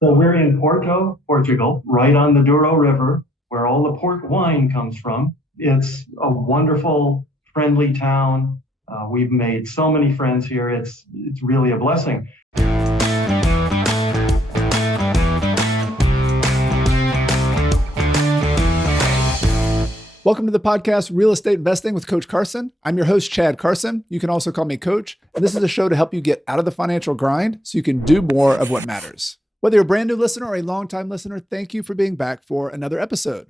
So we're in Porto, Portugal, right on the Douro River, where all the port wine comes from. It's a wonderful, friendly town. We've made so many friends here. It's really a blessing. Welcome to the podcast, Real Estate Investing with Coach Carson. I'm your host, Chad Carson. You can also call me Coach. And this is a show to help you get out of the financial grind so you can do more of what matters. Whether you're a brand new listener or a longtime listener, thank you for being back for another episode.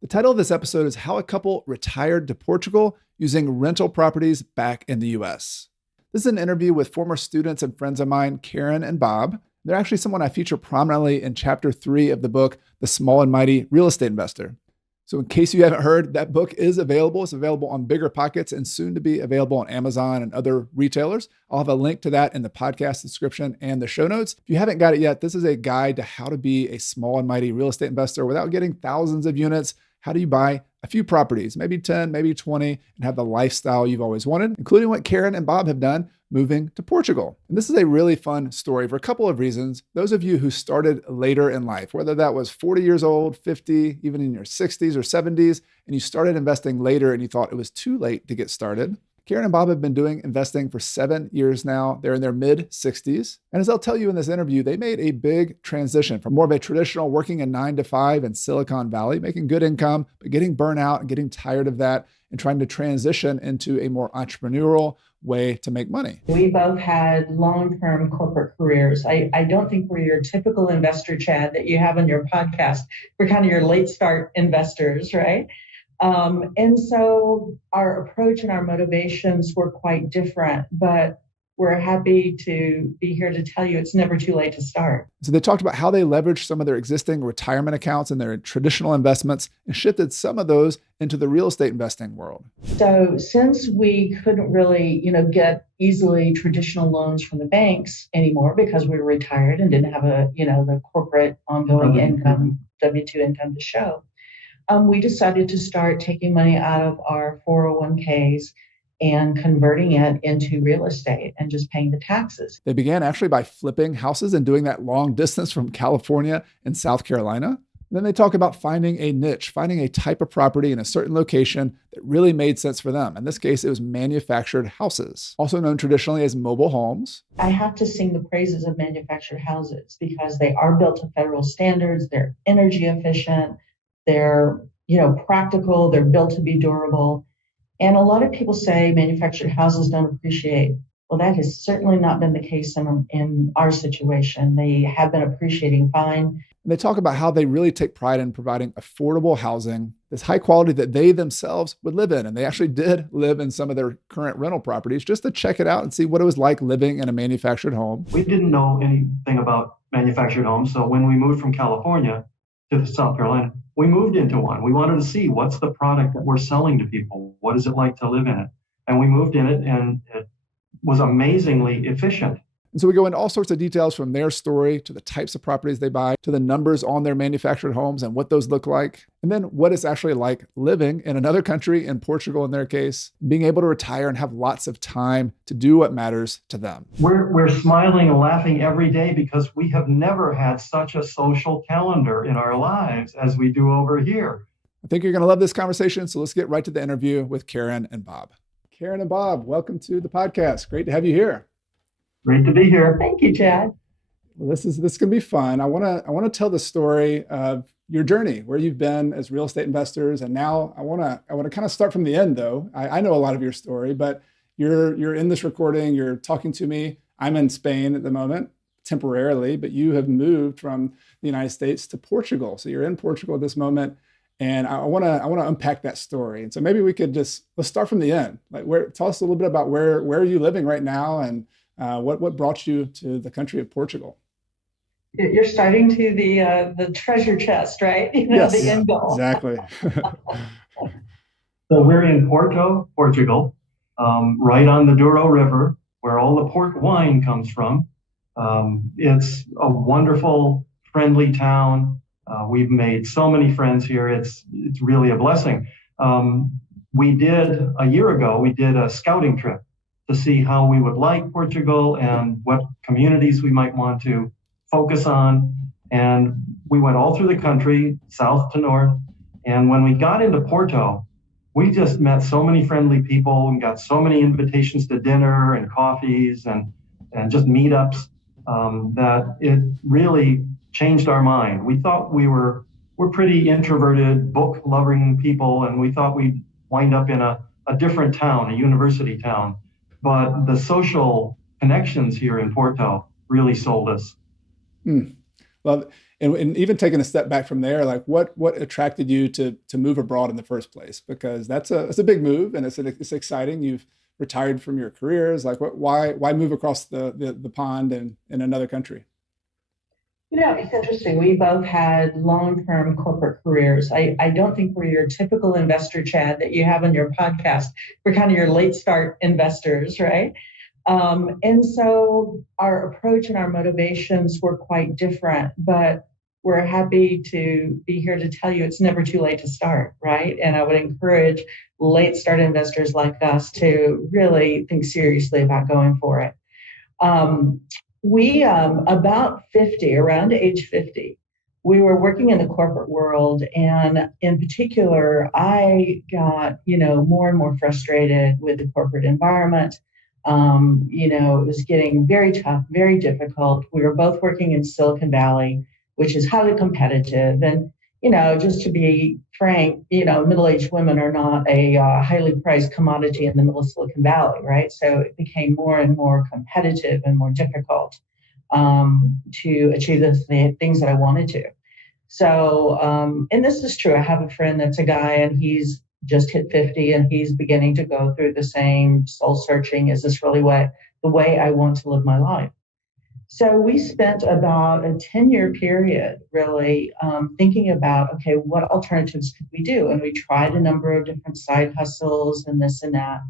The title of this episode is How a Couple Retired to Portugal Using Rental Properties Back in the US. This is an interview with former students and friends of mine, Karen and Bob. They're actually someone I feature prominently in chapter 3 of the book, The Small and Mighty Real Estate Investor. So in case you haven't heard, that book is available. It's available on Bigger Pockets and soon to be available on Amazon and other retailers. I'll have a link to that in the podcast description and the show notes. If you haven't got it yet, this is a guide to how to be a small and mighty real estate investor without getting thousands of units. How do you buy a few properties, maybe 10, maybe 20, and have the lifestyle you've always wanted, including what Karen and Bob have done, moving to Portugal. And this is a really fun story for a couple of reasons. Those of you who started later in life, whether that was 40 years old, 50, even in your 60s or 70s, and you started investing later and you thought it was too late to get started. Karen and Bob have been doing investing for 7 years now. They're in their mid-60s. And as I'll tell you in this interview, they made a big transition from more of a traditional working a 9 to 5 in Silicon Valley, making good income, but getting burnt out and getting tired of that and trying to transition into a more entrepreneurial way to make money. We both had long-term corporate careers. I don't think we're your typical investor, Chad, that you have on your podcast. We're kind of your late start investors, right? And so our approach and our motivations were quite different, but we're happy to be here to tell you it's never too late to start. So they talked about how they leveraged some of their existing retirement accounts and their traditional investments and shifted some of those into the real estate investing world. So since we couldn't really, get easily traditional loans from the banks anymore because we were retired and didn't have the corporate ongoing income, W-2 income to show, we decided to start taking money out of our 401ks and converting it into real estate and just paying the taxes. They began actually by flipping houses and doing that long distance from California and South Carolina. And then they talk about finding a niche, finding a type of property in a certain location that really made sense for them. In this case, it was manufactured houses, also known traditionally as mobile homes. I have to sing the praises of manufactured houses because they are built to federal standards. They're energy efficient. They're, practical. They're built to be durable. And a lot of people say manufactured houses don't appreciate. Well, that has certainly not been the case in our situation. They have been appreciating fine. And they talk about how they really take pride in providing affordable housing, this high quality that they themselves would live in. And they actually did live in some of their current rental properties just to check it out and see what it was like living in a manufactured home. We didn't know anything about manufactured homes. So when we moved from California to South Carolina, we moved into one. We wanted to see what's the product that we're selling to people. What is it like to live in it? And we moved in it and it was amazingly efficient. And so we go into all sorts of details from their story to the types of properties they buy, to the numbers on their manufactured homes and what those look like. And then what it's actually like living in another country, in Portugal in their case, being able to retire and have lots of time to do what matters to them. We're smiling and laughing every day because we have never had such a social calendar in our lives as we do over here. I think you're going to love this conversation. So let's get right to the interview with Karen and Bob. Karen and Bob, welcome to the podcast. Great to have you here. Great to be here. Thank you, Chad. Well, this is going to be fun. I want to tell the story of your journey, where you've been as real estate investors, and now I want to kind of start from the end, though. I know a lot of your story, but you're in this recording. You're talking to me. I'm in Spain at the moment, temporarily, but you have moved from the United States to Portugal. So you're in Portugal at this moment, and I want to unpack that story. And so maybe we could let's start from the end. Tell us a little bit about where are you living right now, and what brought you to the country of Portugal? You're starting to the treasure chest, right? Yes, the end goal. Exactly. So we're in Porto, Portugal, right on the Douro River, where all the port wine comes from. It's a wonderful, friendly town. We've made so many friends here. It's really a blessing. A year ago, we did a scouting trip to see how we would like Portugal and what communities we might want to focus on. And we went all through the country, south to north. And when we got into Porto, we just met so many friendly people and got so many invitations to dinner and coffees and just meetups that it really changed our mind. We thought we're pretty introverted, book-loving people, and we thought we'd wind up in a different town, a university town. But the social connections here in Porto really sold us. Well, and even taking a step back from there, like what attracted you to move abroad in the first place? Because it's a big move and it's exciting. You've retired from your careers. Like why move across the pond and in another country? It's interesting. We both had long-term corporate careers. I don't think we're your typical investor, Chad, that you have on your podcast. We're kind of your late start investors, right? And so our approach and our motivations were quite different, but we're happy to be here to tell you it's never too late to start, right? And I would encourage late start investors like us to really think seriously about going for it. We about 50, around age 50, we were working in the corporate world, and in particular, I got more and more frustrated with the corporate environment. It was getting very tough, very difficult. We were both working in Silicon Valley, which is highly competitive, and just to be frank, middle-aged women are not a highly prized commodity in the middle of Silicon Valley, right? So it became more and more competitive and more difficult to achieve the things that I wanted to. So, and this is true. I have a friend that's a guy, and he's just hit 50, and he's beginning to go through the same soul searching. Is this really the way I want to live my life? So we spent about a 10-year period really thinking about, okay, what alternatives could we do? And we tried a number of different side hustles and this and that.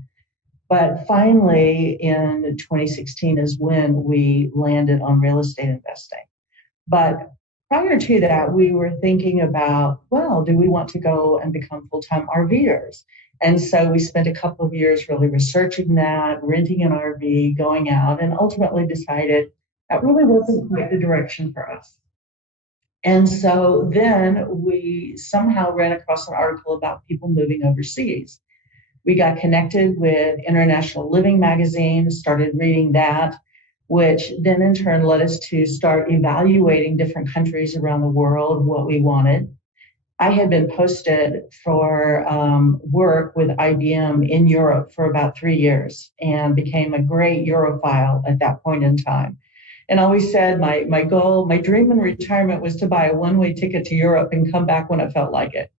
But finally, in 2016 is when we landed on real estate investing. But prior to that, we were thinking about, well, do we want to go and become full-time RVers? And so we spent a couple of years really researching that, renting an RV, going out, and ultimately decided that really wasn't quite the direction for us. And so then we somehow ran across an article about people moving overseas. We got connected with International Living magazine, started reading that, which then in turn led us to start evaluating different countries around the world, what we wanted. I had been posted for work with IBM in Europe for about 3 years and became a great Europhile at that point in time. And always said my goal, my dream in retirement was to buy a one-way ticket to Europe and come back when I felt like it.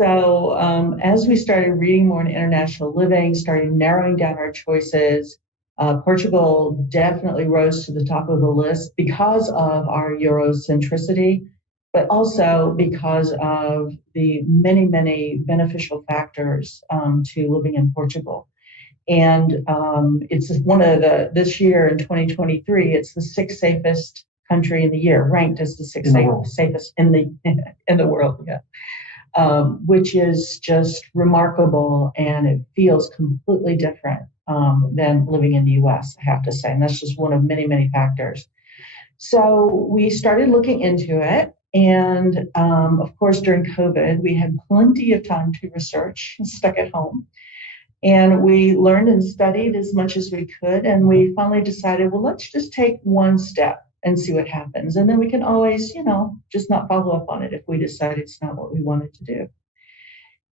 So as we started reading more in international living, started narrowing down our choices, Portugal definitely rose to the top of the list because of our Eurocentricity, but also because of the many, many beneficial factors to living in Portugal. And it's one of this year in 2023, it's the sixth safest country in the year, ranked as the sixth safest in the world, which is just remarkable, and it feels completely different than living in the US, I have to say. And that's just one of many, many factors. So we started looking into it. And of course, during COVID, we had plenty of time to research, stuck at home. And we learned and studied as much as we could. And we finally decided, well, let's just take one step and see what happens. And then we can always, just not follow up on it if we decide it's not what we wanted to do.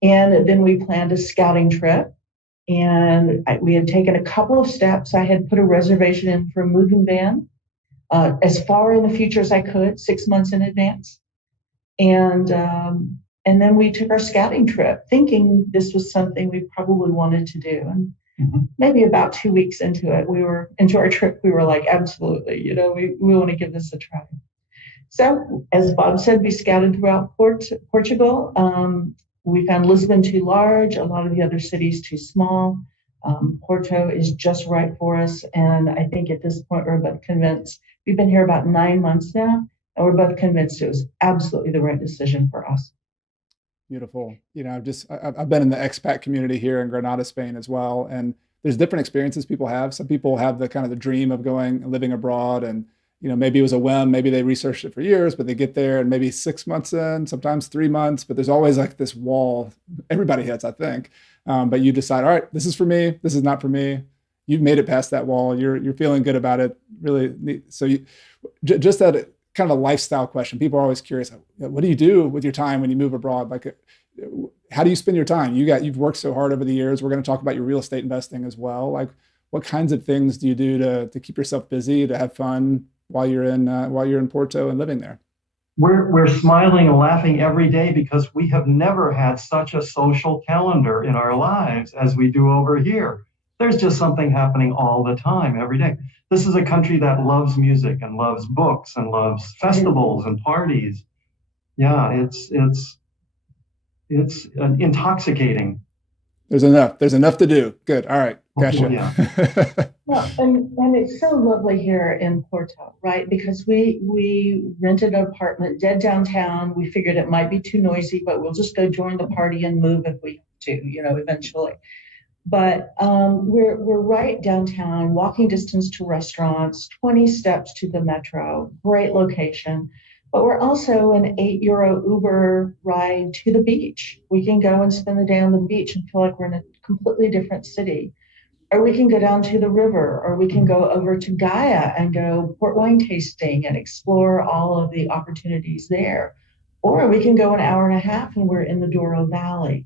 And then we planned a scouting trip. And we had taken a couple of steps. I had put a reservation in for a moving van as far in the future as I could, 6 months in advance. And then we took our scouting trip thinking this was something we probably wanted to do. And maybe about 2 weeks into our trip, we were like, absolutely, we want to give this a try. So as Bob said, we scouted throughout Portugal. We found Lisbon too large, a lot of the other cities too small. Porto is just right for us. And I think at this point, we're both convinced. We've been here about 9 months now, and we're both convinced it was absolutely the right decision for us. Beautiful. I've been in the expat community here in Granada, Spain as well. And there's different experiences people have. Some people have the kind of the dream of going and living abroad and maybe it was a whim, maybe they researched it for years, but they get there and maybe 6 months in, sometimes 3 months, but there's always like this wall everybody hits, I think. But you decide, all right, this is for me. This is not for me. You've made it past that wall. You're feeling good about it. Really neat. So just that kind of a lifestyle question. People are always curious. What do you do with your time when you move abroad? Like, how do you spend your time? You've worked so hard over the years. We're going to talk about your real estate investing as well. Like, what kinds of things do you do to keep yourself busy, to have fun while you're in Porto and living there? We're smiling and laughing every day because we have never had such a social calendar in our lives as we do over here. There's just something happening all the time, every day. This is a country that loves music and loves books and loves festivals and parties. Yeah, it's intoxicating. There's enough to do. Good. All right. Gotcha. Yeah. Well, and it's so lovely here in Porto, right? Because we rented an apartment dead downtown. We figured it might be too noisy, but we'll just go join the party and move if we have to, eventually. But we're right downtown, walking distance to restaurants, 20 steps to the metro, great location. But we're also an €8 Uber ride to the beach. We can go and spend the day on the beach and feel like we're in a completely different city. Or we can go down to the river, or we can go over to Gaia and go port wine tasting and explore all of the opportunities there. Or we can go an hour and a half and we're in the Douro Valley.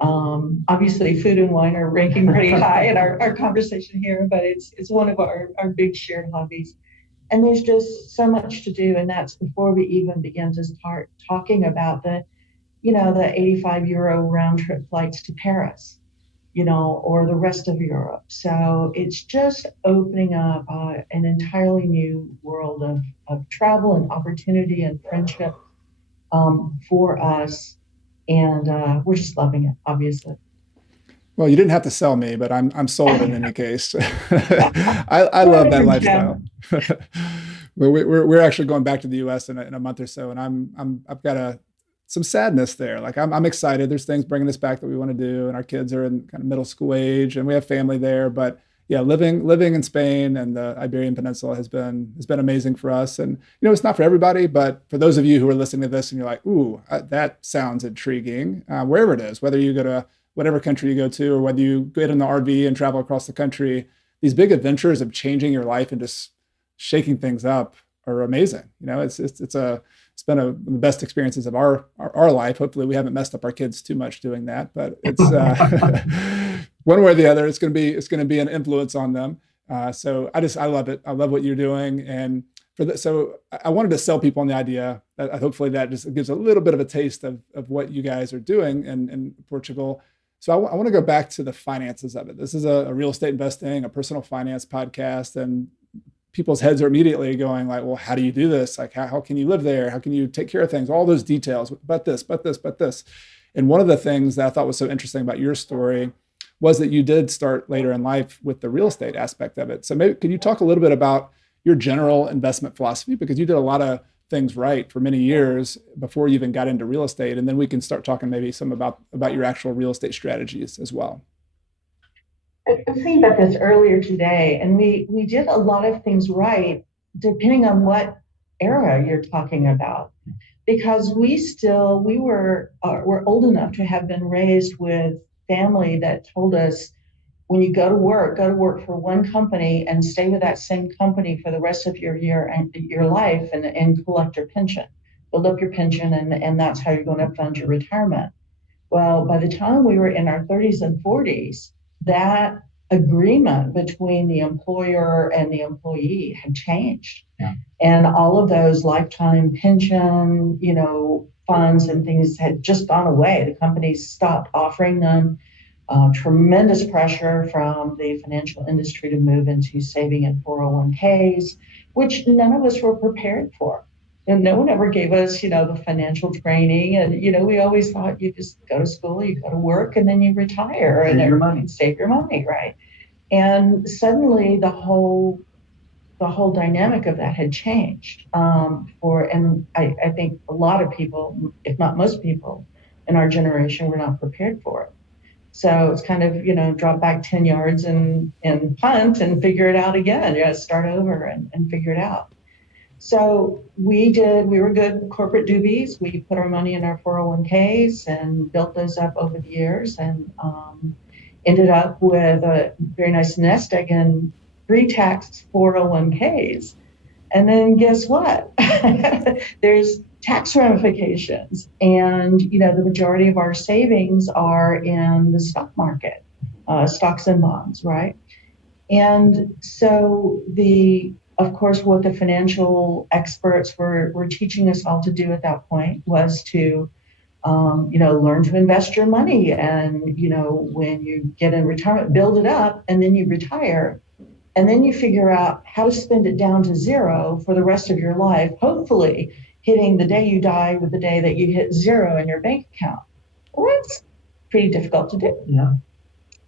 Obviously, food and wine are ranking pretty high in our conversation here, but it's one of our big shared hobbies. And there's just so much to do, and that's before we even begin to start talking about the €85 round trip flights to Paris, or the rest of Europe. So it's just opening up an entirely new world of travel and opportunity and friendship for us. And we're just loving it, obviously. Well, you didn't have to sell me, but I'm sold in any case. I love that lifestyle. We're actually going back to the U.S. in a month or so, and I've got some sadness there. Like I'm excited. There's things bringing us back that we want to do, and our kids are in kind of middle school age, and we have family there. But yeah, living in Spain and the Iberian Peninsula has been amazing for us. And it's not for everybody, but for those of you who are listening to this and you're like, ooh, that sounds intriguing. Wherever it is, whether you go to whatever country you go to, or whether you get in the RV and travel across the country, these big adventures of changing your life and just shaking things up are amazing. It's been one of the best experiences of our life. Hopefully we haven't messed up our kids too much doing that, but it's one way or the other, it's going to be an influence on them. So I love it. I love what you're doing. And so I wanted to sell people on the idea that hopefully that just gives a little bit of a taste of what you guys are doing in Portugal. So I want to go back to the finances of it. This is a real estate investing, a personal finance podcast, and people's heads are immediately going like, well, how do you do this? Like, how can you live there? How can you take care of things? All those details, but this. And one of the things that I thought was so interesting about your story was that you did start later in life with the real estate aspect of it. So maybe can you talk a little bit about your general investment philosophy? Because you did a lot of things right for many years before you even got into real estate. And then we can start talking maybe some about your actual real estate strategies as well. I was thinking about this earlier today, and we did a lot of things right, depending on what era you're talking about, because we're old enough to have been raised with family that told us, when you go to work for one company and stay with that same company for the rest of your life and collect your pension, build up your pension, and that's how you're going to fund your retirement. Well, by the time we were in our 30s and 40s, that agreement between the employer and the employee had changed. Yeah. And all of those lifetime pension, funds and things had just gone away. The companies stopped offering them. Tremendous pressure from the financial industry to move into saving in 401ks, which none of us were prepared for. And no one ever gave us, the financial training. And, we always thought you just go to school, you go to work, and then you retire and save your money, right? And suddenly the whole dynamic of that had changed. And I think a lot of people, if not most people in our generation, were not prepared for it. So it's kind of, drop back 10 yards and punt and figure it out again. Start over and figure it out. So we were good corporate doobies. We put our money in our 401ks and built those up over the years, and ended up with a very nice nest egg in pre-tax 401ks. And then guess what? There's tax ramifications. And, the majority of our savings are in the stock market, stocks and bonds, right? And so of course, what the financial experts were teaching us all to do at that point was to, learn to invest your money. And, when you get in retirement, build it up, and then you retire. And then you figure out how to spend it down to zero for the rest of your life, hopefully hitting the day you die with the day that you hit zero in your bank account. Well, that's pretty difficult to do. Yeah.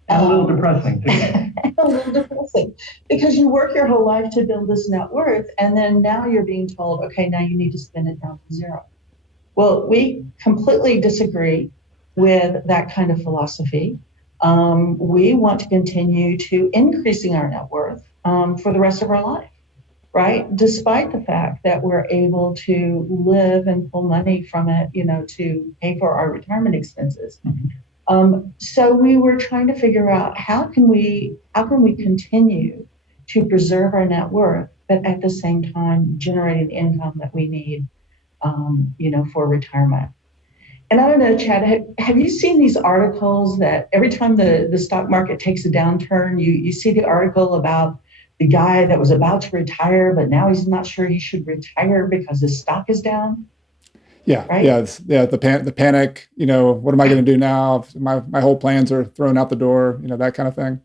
And a little depressing, too. A little depressing, because you work your whole life to build this net worth, and then now you're being told, okay, now you need to spend it down to zero. Well, we completely disagree with that kind of philosophy. We want to continue to increasing our net worth for the rest of our life, right? Despite the fact that we're able to live and pull money from it, to pay for our retirement expenses. So we were trying to figure out how can we continue to preserve our net worth, but at the same time generating the income that we need, for retirement. And I don't know, Chad, have you seen these articles that every time the stock market takes a downturn, you see the article about the guy that was about to retire, but now he's not sure he should retire because his stock is down? Yeah, right? yeah, the panic. What am I going to do now? My whole plans are thrown out the door. That kind of thing.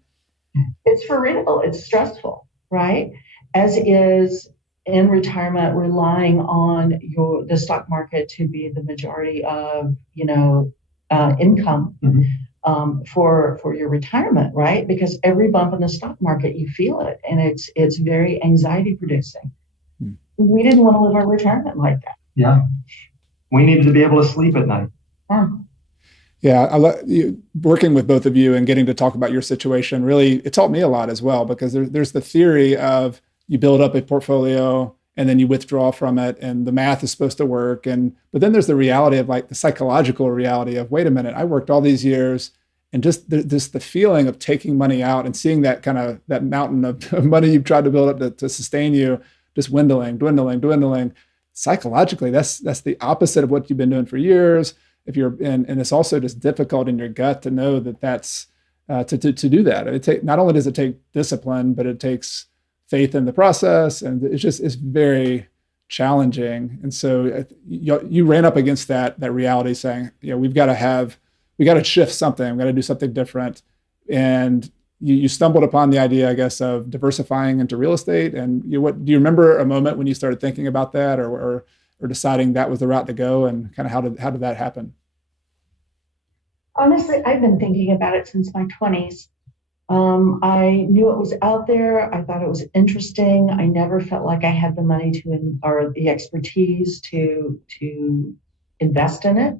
It's for real. It's stressful, right? As is in retirement, relying on the stock market to be the majority of income for your retirement, right? Because every bump in the stock market, you feel it, and it's very anxiety producing. We didn't want to live our retirement like that. Yeah. We needed to be able to sleep at night. Yeah, I love you working with both of you and getting to talk about your situation. Really, it taught me a lot as well, because there's the theory of you build up a portfolio and then you withdraw from it, and the math is supposed to work. But then there's the reality of, like, the psychological reality of, wait a minute, I worked all these years, and just the feeling of taking money out and seeing that that mountain of money you've tried to build up to sustain you just dwindling. Psychologically, that's the opposite of what you've been doing for years. And it's also just difficult in your gut to know that's to do that. Not only does it take discipline, but it takes faith in the process, and it's very challenging. And so you ran up against that reality, saying, we got to shift something, we got to do something different. And you stumbled upon the idea, I guess, of diversifying into real estate. And do you remember a moment when you started thinking about that, or deciding that was the route to go, and kind of how did that happen? Honestly, I've been thinking about it since my 20s. I knew it was out there. I thought it was interesting. I never felt like I had the money or the expertise to invest in it.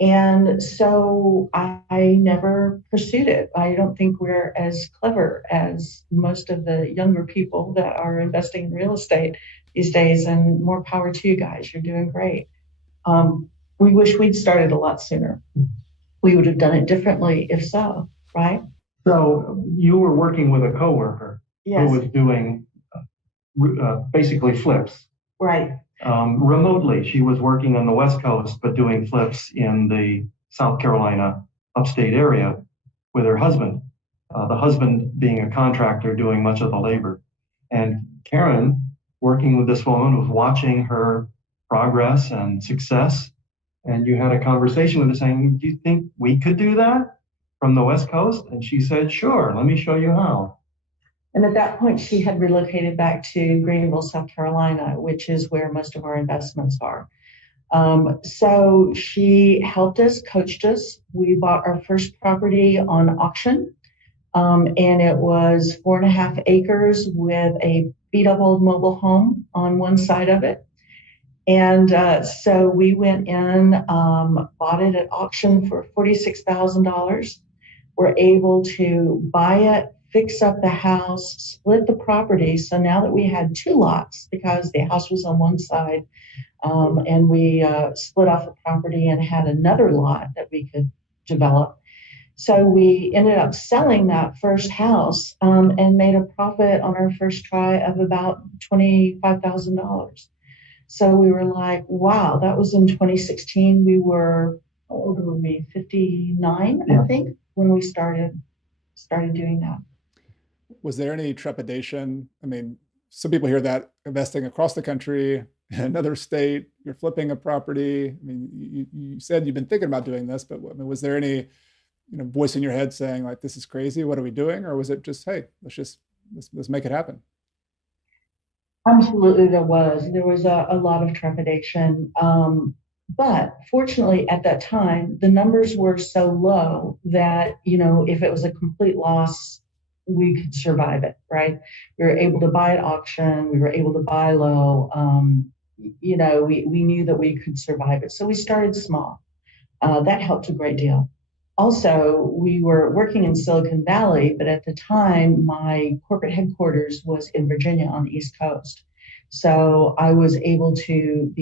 And so I never pursued it. I don't think we're as clever as most of the younger people that are investing in real estate these days, and more power to you guys. You're doing great. We wish we'd started a lot sooner. We would have done it differently if so, right? So you were working with a coworker Yes. who was doing basically flips. Right. Remotely. She was working on the West Coast, but doing flips in the South Carolina upstate area with her husband, the husband being a contractor doing much of the labor. And Karen, working with this woman, was watching her progress and success. And you had a conversation with her saying, do you think we could do that from the West Coast? And she said, sure, let me show you how. And at that point, she had relocated back to Greenville, South Carolina, which is where most of our investments are. So she helped us, coached us. We bought our first property on auction, and it was 4.5 acres with a beat-up old mobile home on one side of it. And so we went in, bought it at auction for $46,000. We're able to buy it fix up the house, split the property. So now that we had two lots, because the house was on one side, and we split off the property and had another lot that we could develop. So we ended up selling that first house, and made a profit on our first try of about $25,000. So we were like, wow, that was in 2016. We were, how old were we? 59, I think, when we started doing that. Was there any trepidation? I mean, some people hear that investing across the country, in another state, you're flipping a property. I mean, you said you've been thinking about doing this, but I mean, was there any, voice in your head saying like, this is crazy, what are we doing? Or was it just, hey, let's make it happen? Absolutely, there was. There was a lot of trepidation. But fortunately, at that time, the numbers were so low that, if it was a complete loss, we could survive it, right? We were able to buy at auction. We were able to buy low. We knew that we could survive it. So we started small. That helped a great deal. Also, we were working in Silicon Valley, but at the time, my corporate headquarters was in Virginia on the East Coast. So I was able to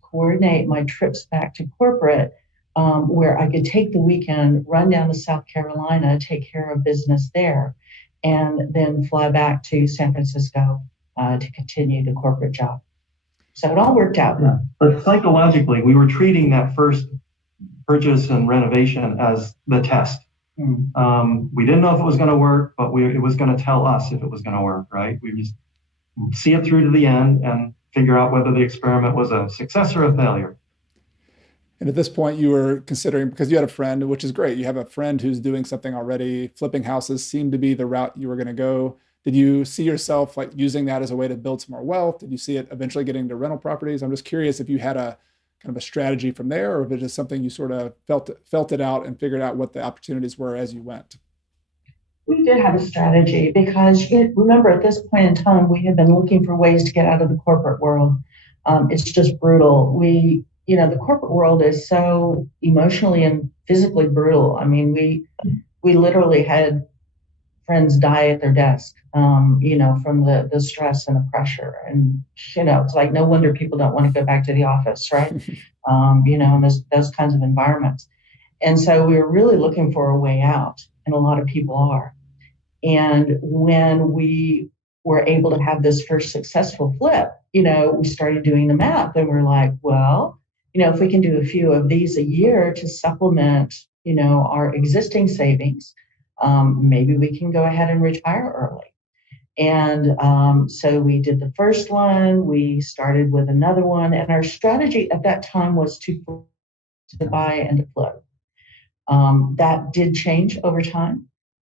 coordinate my trips back to corporate, where I could take the weekend, run down to South Carolina, take care of business there, and then fly back to San Francisco to continue the corporate job. So it all worked out. Yeah. But psychologically, we were treating that first purchase and renovation as the test. We didn't know if it was going to work, but it was going to tell us if it was going to work, right? We just see it through to the end and figure out whether the experiment was a success or a failure. And at this point, you were considering, because you had a friend, which is great. You have a friend who's doing something already. Flipping houses seemed to be the route you were going to go. Did you see yourself like using that as a way to build some more wealth? Did you see it eventually getting to rental properties? I'm just curious if you had a kind of a strategy from there, or if it is something you sort of felt it out and figured out what the opportunities were as you went. We did have a strategy because remember at this point in time, we had been looking for ways to get out of the corporate world. It's just brutal. The corporate world is so emotionally and physically brutal. I mean, we literally had friends die at their desk, from the stress and the pressure. And, it's like, no wonder people don't want to go back to the office, right? And those kinds of environments. And so we were really looking for a way out, and a lot of people are. And when we were able to have this first successful flip, we started doing the math, and we're like, well, if we can do a few of these a year to supplement, our existing savings, maybe we can go ahead and retire early. And so we did the first one, we started with another one, and our strategy at that time was to buy and to flip. That did change over time,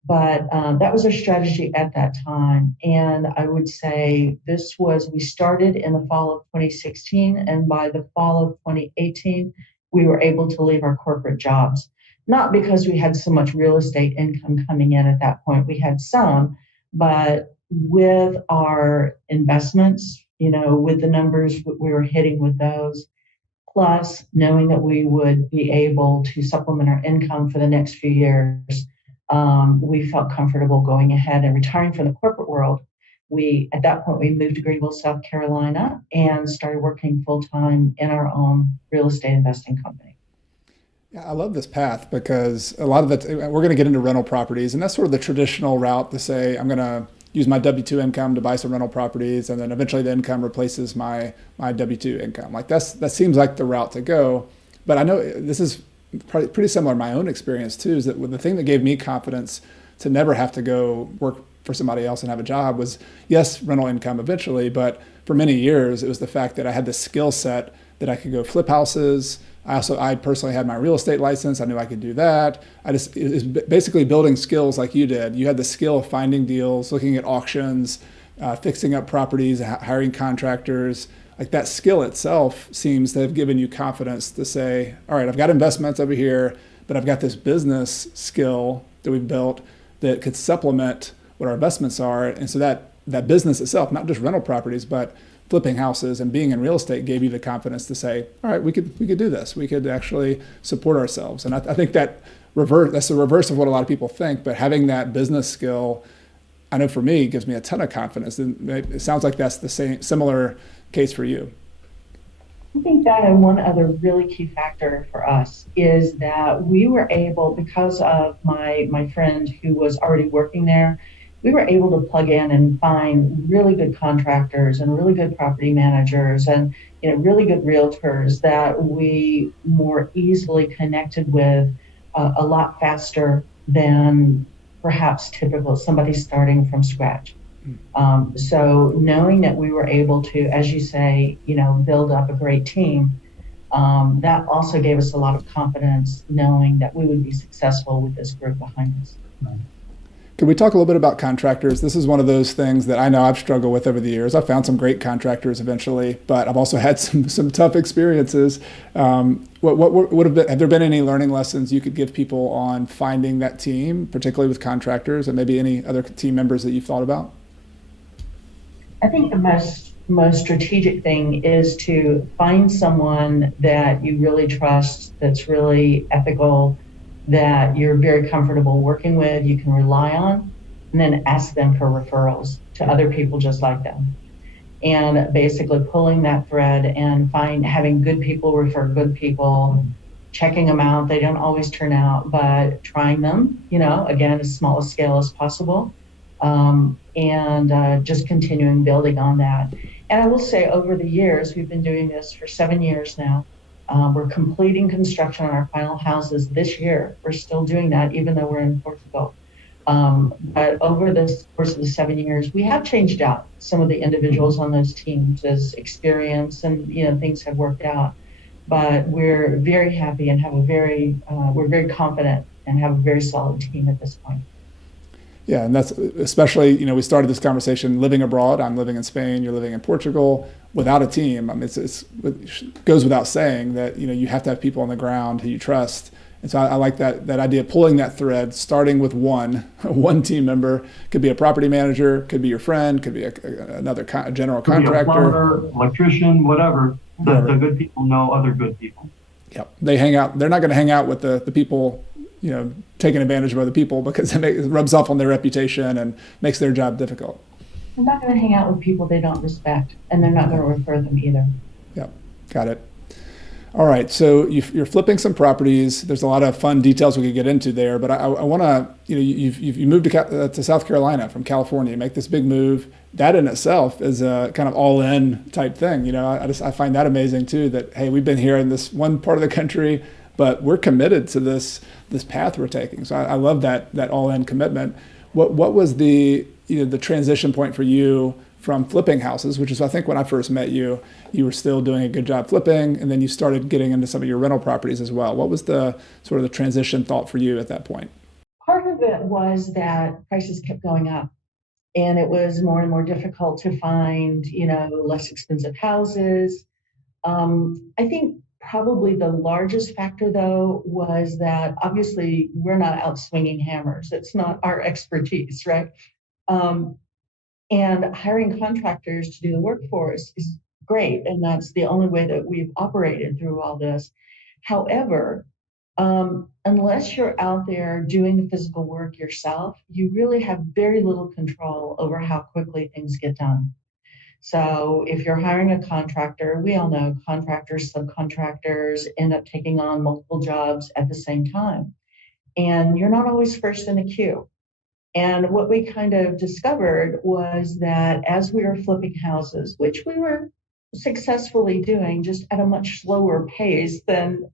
but that was our strategy at that time. And I would say we started in the fall of 2016, and by the fall of 2018, we were able to leave our corporate jobs. Not because we had so much real estate income coming in at that point, we had some, but with our investments, with the numbers we were hitting with those, plus knowing that we would be able to supplement our income for the next few years, we felt comfortable going ahead and retiring from the corporate world. At that point, we moved to Greenville, South Carolina, and started working full-time in our own real estate investing company. Yeah, I love this path because a lot of it, we're going to get into rental properties, and that's sort of the traditional route to say, I'm going to use my W-2 income to buy some rental properties, and then eventually the income replaces my W-2 income. Like that seems like the route to go. But I know this is probably pretty similar to my own experience too, is that the thing that gave me confidence to never have to go work for somebody else and have a job was, yes, rental income eventually, but for many years, it was the fact that I had the skill set that I could go flip houses. I personally had my real estate license. I knew I could do that. It was basically building skills like you did. You had the skill of finding deals, looking at auctions, fixing up properties, hiring contractors. Like that skill itself seems to have given you confidence to say, all right, I've got investments over here, but I've got this business skill that we've built that could supplement what our investments are. And so that business itself, not just rental properties, but flipping houses and being in real estate gave you the confidence to say, all right, we could do this. We could actually support ourselves. And I think that's the reverse of what a lot of people think, but having that business skill I know for me, it gives me a ton of confidence. And it sounds like that's the similar case for you. I think that, and one other really key factor for us is that we were able, because of my friend who was already working there, we were able to plug in and find really good contractors and really good property managers and really good realtors that we more easily connected with a lot faster than perhaps typical somebody starting from scratch. So knowing that we were able to, as you say, build up a great team, that also gave us a lot of confidence knowing that we would be successful with this group behind us. Can we talk a little bit about contractors? This is one of those things that I know I've struggled with over the years. I've found some great contractors eventually, but I've also had some tough experiences. What would have there been any learning lessons you could give people on finding that team, particularly with contractors, and maybe any other team members that you've thought about? I think the most strategic thing is to find someone that you really trust, that's really ethical, that you're very comfortable working with, you can rely on, and then ask them for referrals to other people just like them. And basically pulling that thread and having good people refer good people, checking them out. They don't always turn out, but trying them, again, as small a scale as possible. And just continuing building on that. And I will say over the years, we've been doing this for 7 years now. We're completing construction on our final houses this year. We're still doing that, even though we're in Portugal. But over the course of the 7 years, we have changed out some of the individuals on those teams as experience and, things have worked out. But we're very happy and we're very confident and have a very solid team at this point. Yeah, and that's especially, we started this conversation living abroad. I'm living in Spain, you're living in Portugal without a team. I mean, it goes without saying that, you have to have people on the ground who you trust. And so I like that idea of pulling that thread, starting with one team member. Could be a property manager, could be your friend, could be another general contractor. Could be a plumber, electrician, whatever. The good people know other good people. Yep. They hang out. They're not going to hang out with the people, taking advantage of other people, because it rubs off on their reputation and makes their job difficult. They're not going to hang out with people they don't respect, and they're not going to refer them either. Yep. Got it. All right, so you're flipping some properties. There's a lot of fun details we could get into there, but I want to, you moved to South Carolina from California. You make this big move. That in itself is a kind of all-in type thing. I find that amazing too. That hey, we've been here in this one part of the country, but we're committed to this path we're taking. So I love that all-in commitment. What was the transition point for you from flipping houses, which is, I think, when I first met you, you were still doing a good job flipping, and then you started getting into some of your rental properties as well. What was the sort of the transition thought for you at that point? Part of it was that prices kept going up, and it was more and more difficult to find, less expensive houses. I think probably the largest factor, though, was that obviously we're not out swinging hammers. It's not our expertise, right? And hiring contractors to do the work for us is great. And that's the only way that we've operated through all this. However, unless you're out there doing the physical work yourself, you really have very little control over how quickly things get done. So if you're hiring a contractor, we all know contractors, subcontractors end up taking on multiple jobs at the same time. And you're not always first in the queue. And what we kind of discovered was that as we were flipping houses, which we were successfully doing just at a much slower pace than,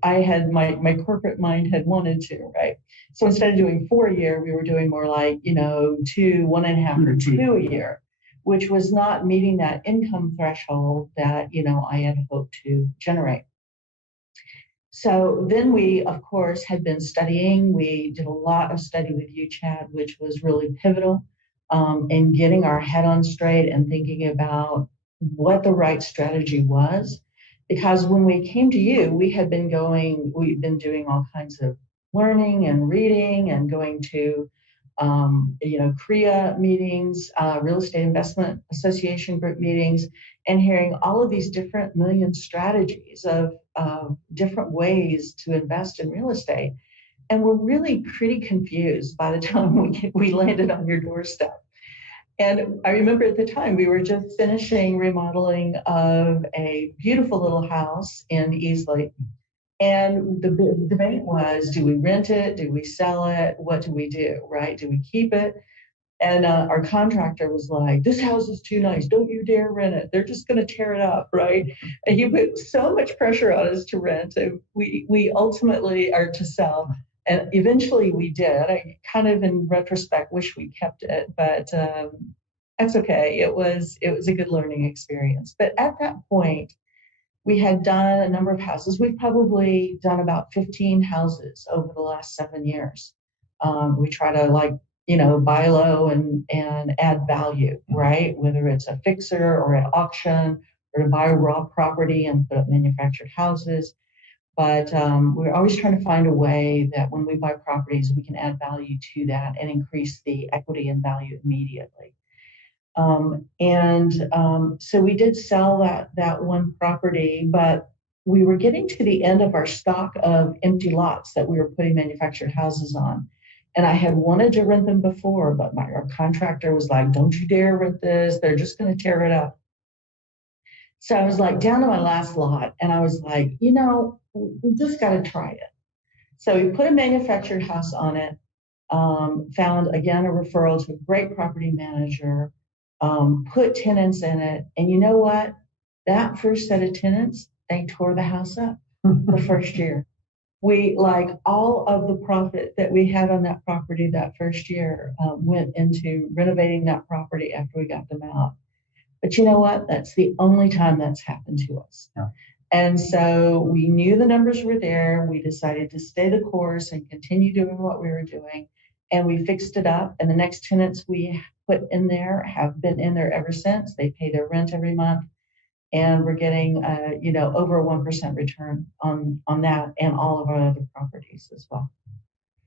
I had my corporate mind had wanted to, right? So instead of doing 4 a year, we were doing more like, 2, 1.5 or 2 a year, which was not meeting that income threshold that, I had hoped to generate. So then we, of course, had been studying. We did a lot of study with you, Chad, which was really pivotal in getting our head on straight and thinking about what the right strategy was. Because when we came to you, we've been doing all kinds of learning and reading and going to, CREA meetings, Real Estate Investment Association group meetings, and hearing all of these different million strategies of different ways to invest in real estate. and we're really pretty confused by the time we landed on your doorstep. And I remember at the time we were just finishing remodeling of a beautiful little house in Easley. And the debate was, do we rent it? Do we sell it? What do we do, right? Do we keep it? And our contractor was like, this house is too nice. Don't you dare rent it. They're just going to tear it up, right? And he put so much pressure on us to rent. And we ultimately are to sell. And eventually we did. I kind of, in retrospect, wish we kept it, but that's okay. It was a good learning experience. But at that point, we had done a number of houses. We've probably done about 15 houses over the last 7 years. We try to buy low and add value, right? Whether it's a fixer or an auction or to buy raw property and put up manufactured houses. But we're always trying to find a way that when we buy properties, we can add value to that and increase the equity and value immediately. So we did sell that one property, but we were getting to the end of our stock of empty lots that we were putting manufactured houses on. And I had wanted to rent them before, but our contractor was like, don't you dare rent this. They're just going to tear it up. So I was like down to my last lot. And I was like, we just got to try it. So we put a manufactured house on it, found, again, a referral to a great property manager, put tenants in it. And you know what? That first set of tenants, they tore the house up the first year. We, like, all of the profit that we had on that property that first year went into renovating that property after we got them out. But you know what? That's the only time that's happened to us. Yeah. And so we knew the numbers were there. We decided to stay the course and continue doing what we were doing. And we fixed it up. And the next tenants we put in there have been in there ever since. They pay their rent every month. And we're getting, over a 1% return on that and all of our other properties as well.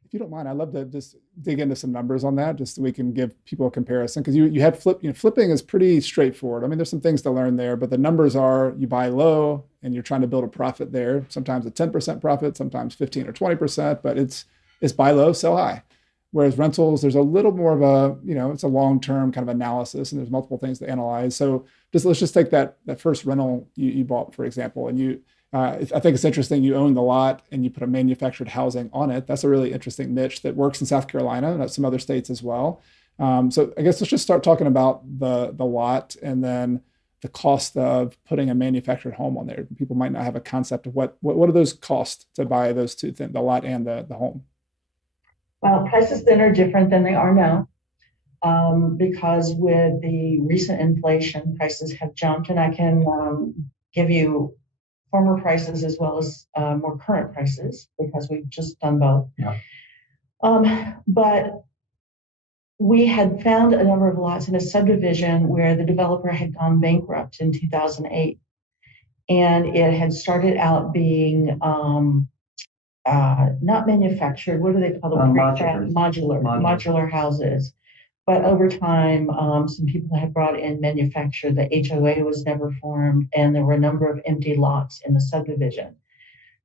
If you don't mind, I'd love to just dig into some numbers on that, just so we can give people a comparison. Because you had flipping is pretty straightforward. I mean, there's some things to learn there, but the numbers are, you buy low and you're trying to build a profit there. Sometimes a 10% profit, sometimes 15 or 20%, but it's buy low, sell high. Whereas rentals, there's a little more of a, it's a long-term kind of analysis, and there's multiple things to analyze. So let's just take that first rental you bought, for example, and I think it's interesting. You own the lot and you put a manufactured housing on it. That's a really interesting niche that works in South Carolina and some other states as well. So I guess let's just start talking about the lot and then the cost of putting a manufactured home on there. People might not have a concept of what are those costs to buy those two things, the lot and the home. Well, prices then are different than they are now. Because with the recent inflation, prices have jumped, and I can give you former prices as well as more current prices because we've just done both. Yeah. But we had found a number of lots in a subdivision where the developer had gone bankrupt in 2008. And it had started out being not manufactured, what do they call them? Modular houses. But over time, some people had brought in manufactured. The HOA was never formed, and there were a number of empty lots in the subdivision.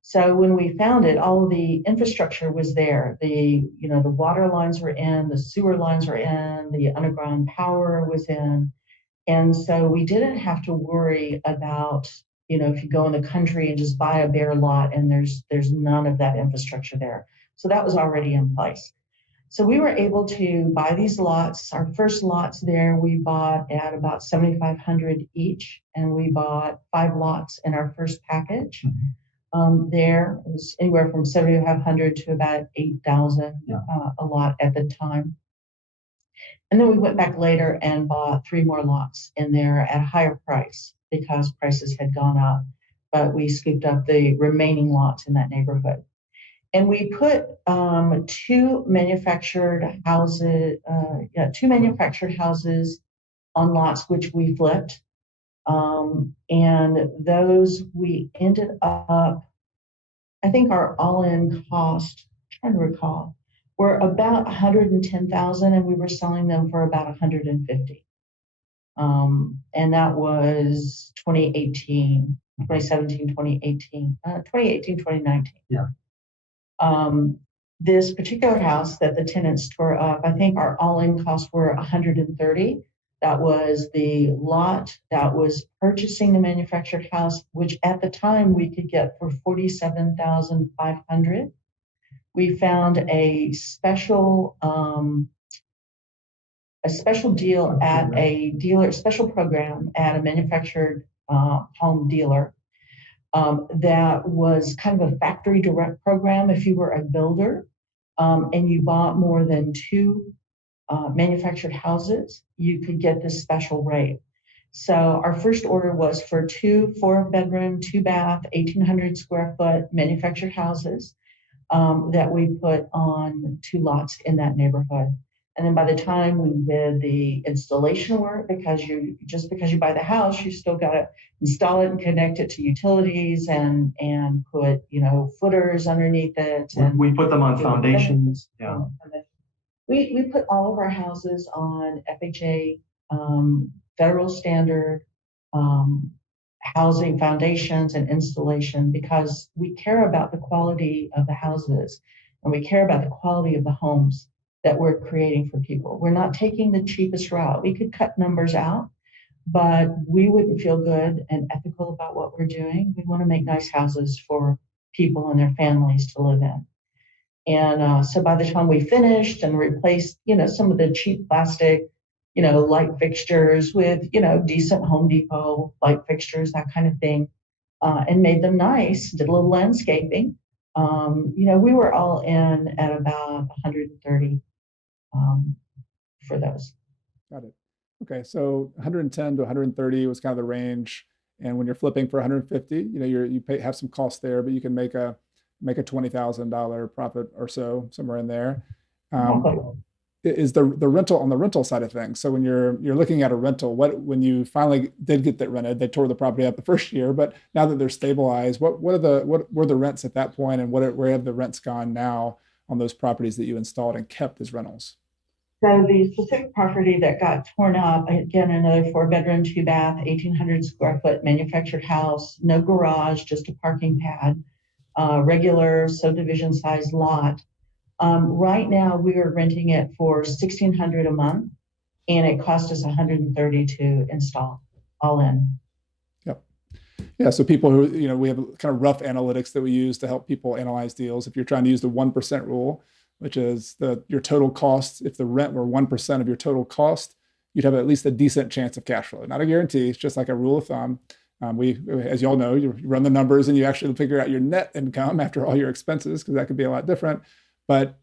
So when we found it, all of the infrastructure was there. The water lines were in, the sewer lines were in, the underground power was in, and so we didn't have to worry about if you go in the country and just buy a bare lot and there's none of that infrastructure there. So that was already in place. So we were able to buy these lots. Our first lots there, we bought at about $7,500 each, and we bought 5 lots in our first package. Mm-hmm. There it was anywhere from $7,500 to about $8,000 a lot at the time. And then we went back later and bought 3 more lots in there at a higher price because prices had gone up, but we scooped up the remaining lots in that neighborhood. And we put 2 manufactured houses on lots which we flipped. And those we ended up, I think our all-in cost, I'm trying to recall, were about $110,000, and we were selling them for about $150,000. And that was 2018, 2017, 2018, 2019. Yeah. this particular house that the tenants tore up, I think our all-in costs were 130. That was the lot that was purchasing the manufactured house, which at the time we could get for 47,500. We found a special deal at a dealer, special program at a manufactured home dealer that was kind of a factory direct program. If you were a builder and you bought more than two manufactured houses, you could get this special rate. So our first order was for 2 4-bedroom, 2-bath, 1,800 square foot manufactured houses that we put on 2 lots in that neighborhood. And then by the time we did the installation work, because you buy the house, you still got to install it and connect it to utilities and put footers underneath it. And we put them on foundations. Yeah. We put all of our houses on FHA federal standard housing foundations and installation because we care about the quality of the houses and we care about the quality of the homes that we're creating for people. We're not taking the cheapest route. We could cut numbers out, but we wouldn't feel good and ethical about what we're doing. We want to make nice houses for people and their families to live in. And so by the time we finished and replaced, some of the cheap plastic, light fixtures with, decent Home Depot light fixtures, that kind of thing, and made them nice, did a little landscaping. We were all in at about 130 for those. Got it. Okay, so 110 to 130 was kind of the range, and when you're flipping for 150, you have some costs there, but you can make a $20,000 profit or so somewhere in there. Is the rental on the rental side of things? So when you're looking at a rental, when you finally did get that rented, they tore the property up the first year, but now that they're stabilized, what were the rents at that point, and where have the rents gone now on those properties that you installed and kept as rentals? So the specific property that got torn up, again, another 4-bedroom, 2-bath, 1,800 square foot manufactured house, no garage, just a parking pad, regular subdivision size lot. Right now we are renting it for $1,600 a month, and it cost us $130 to install, all in. Yep. Yeah. So people who, we have kind of rough analytics that we use to help people analyze deals. If you're trying to use the 1% rule, which is your total cost, if the rent were 1% of your total cost, you'd have at least a decent chance of cash flow. Not a guarantee. It's just like a rule of thumb. As you all know, you run the numbers and you actually figure out your net income after all your expenses, because that could be a lot different. But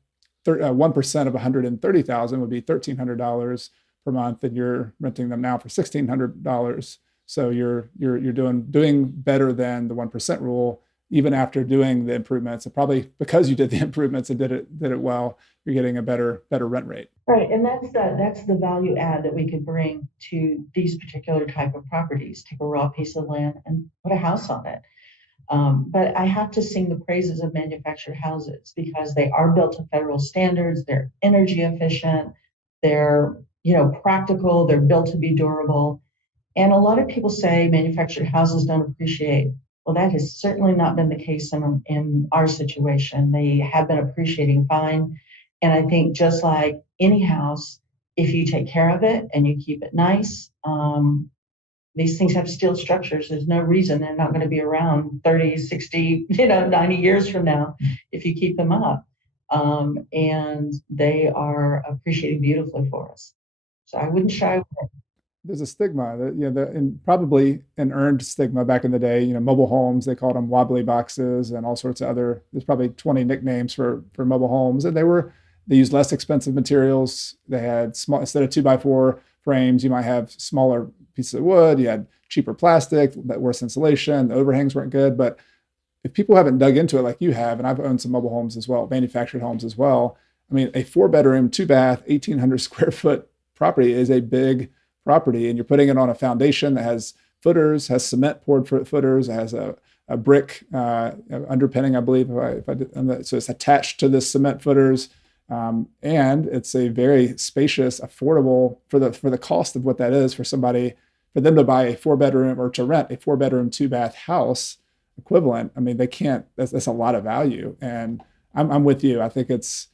1% of 130,000 would be $1,300 per month, and you're renting them now for $1,600. So you're doing better than the 1% rule, even after doing the improvements. And probably because you did the improvements and did it well, you're getting a better rent rate. Right, and that's the value add that we could bring to these particular type of properties. Take a raw piece of land and put a house on it. But I have to sing the praises of manufactured houses because they are built to federal standards. They're energy efficient. They're practical. They're built to be durable. And a lot of people say manufactured houses don't appreciate. Well, that has certainly not been the case in our situation. They have been appreciating fine. And I think just like any house, if you take care of it and you keep it nice, these things have steel structures. There's no reason they're not going to be around 30, 60, 90 years from now if you keep them up. And they are appreciated beautifully for us. So I wouldn't shy away. There's a stigma that, and probably an earned stigma back in the day. Mobile homes, they called them wobbly boxes and all sorts of other. There's probably 20 nicknames for mobile homes, and they used less expensive materials. They had small, instead of 2x4 frames, you might have smaller pieces of wood. You had cheaper plastic, worse insulation. The overhangs weren't good. But if people haven't dug into it like you have, and I've owned some mobile homes as well, manufactured homes as well. I mean, a 4-bedroom, 2-bath, 1,800 square foot property is a big property, and you're putting it on a foundation that has footers, has cement poured for footers, it has a brick underpinning, I believe. So it's attached to the cement footers, and it's a very spacious, affordable for the cost of what that is for them to buy a 4-bedroom or to rent a 4-bedroom, 2-bath house equivalent. I mean, they can't. That's a lot of value, and I'm with you. I think it's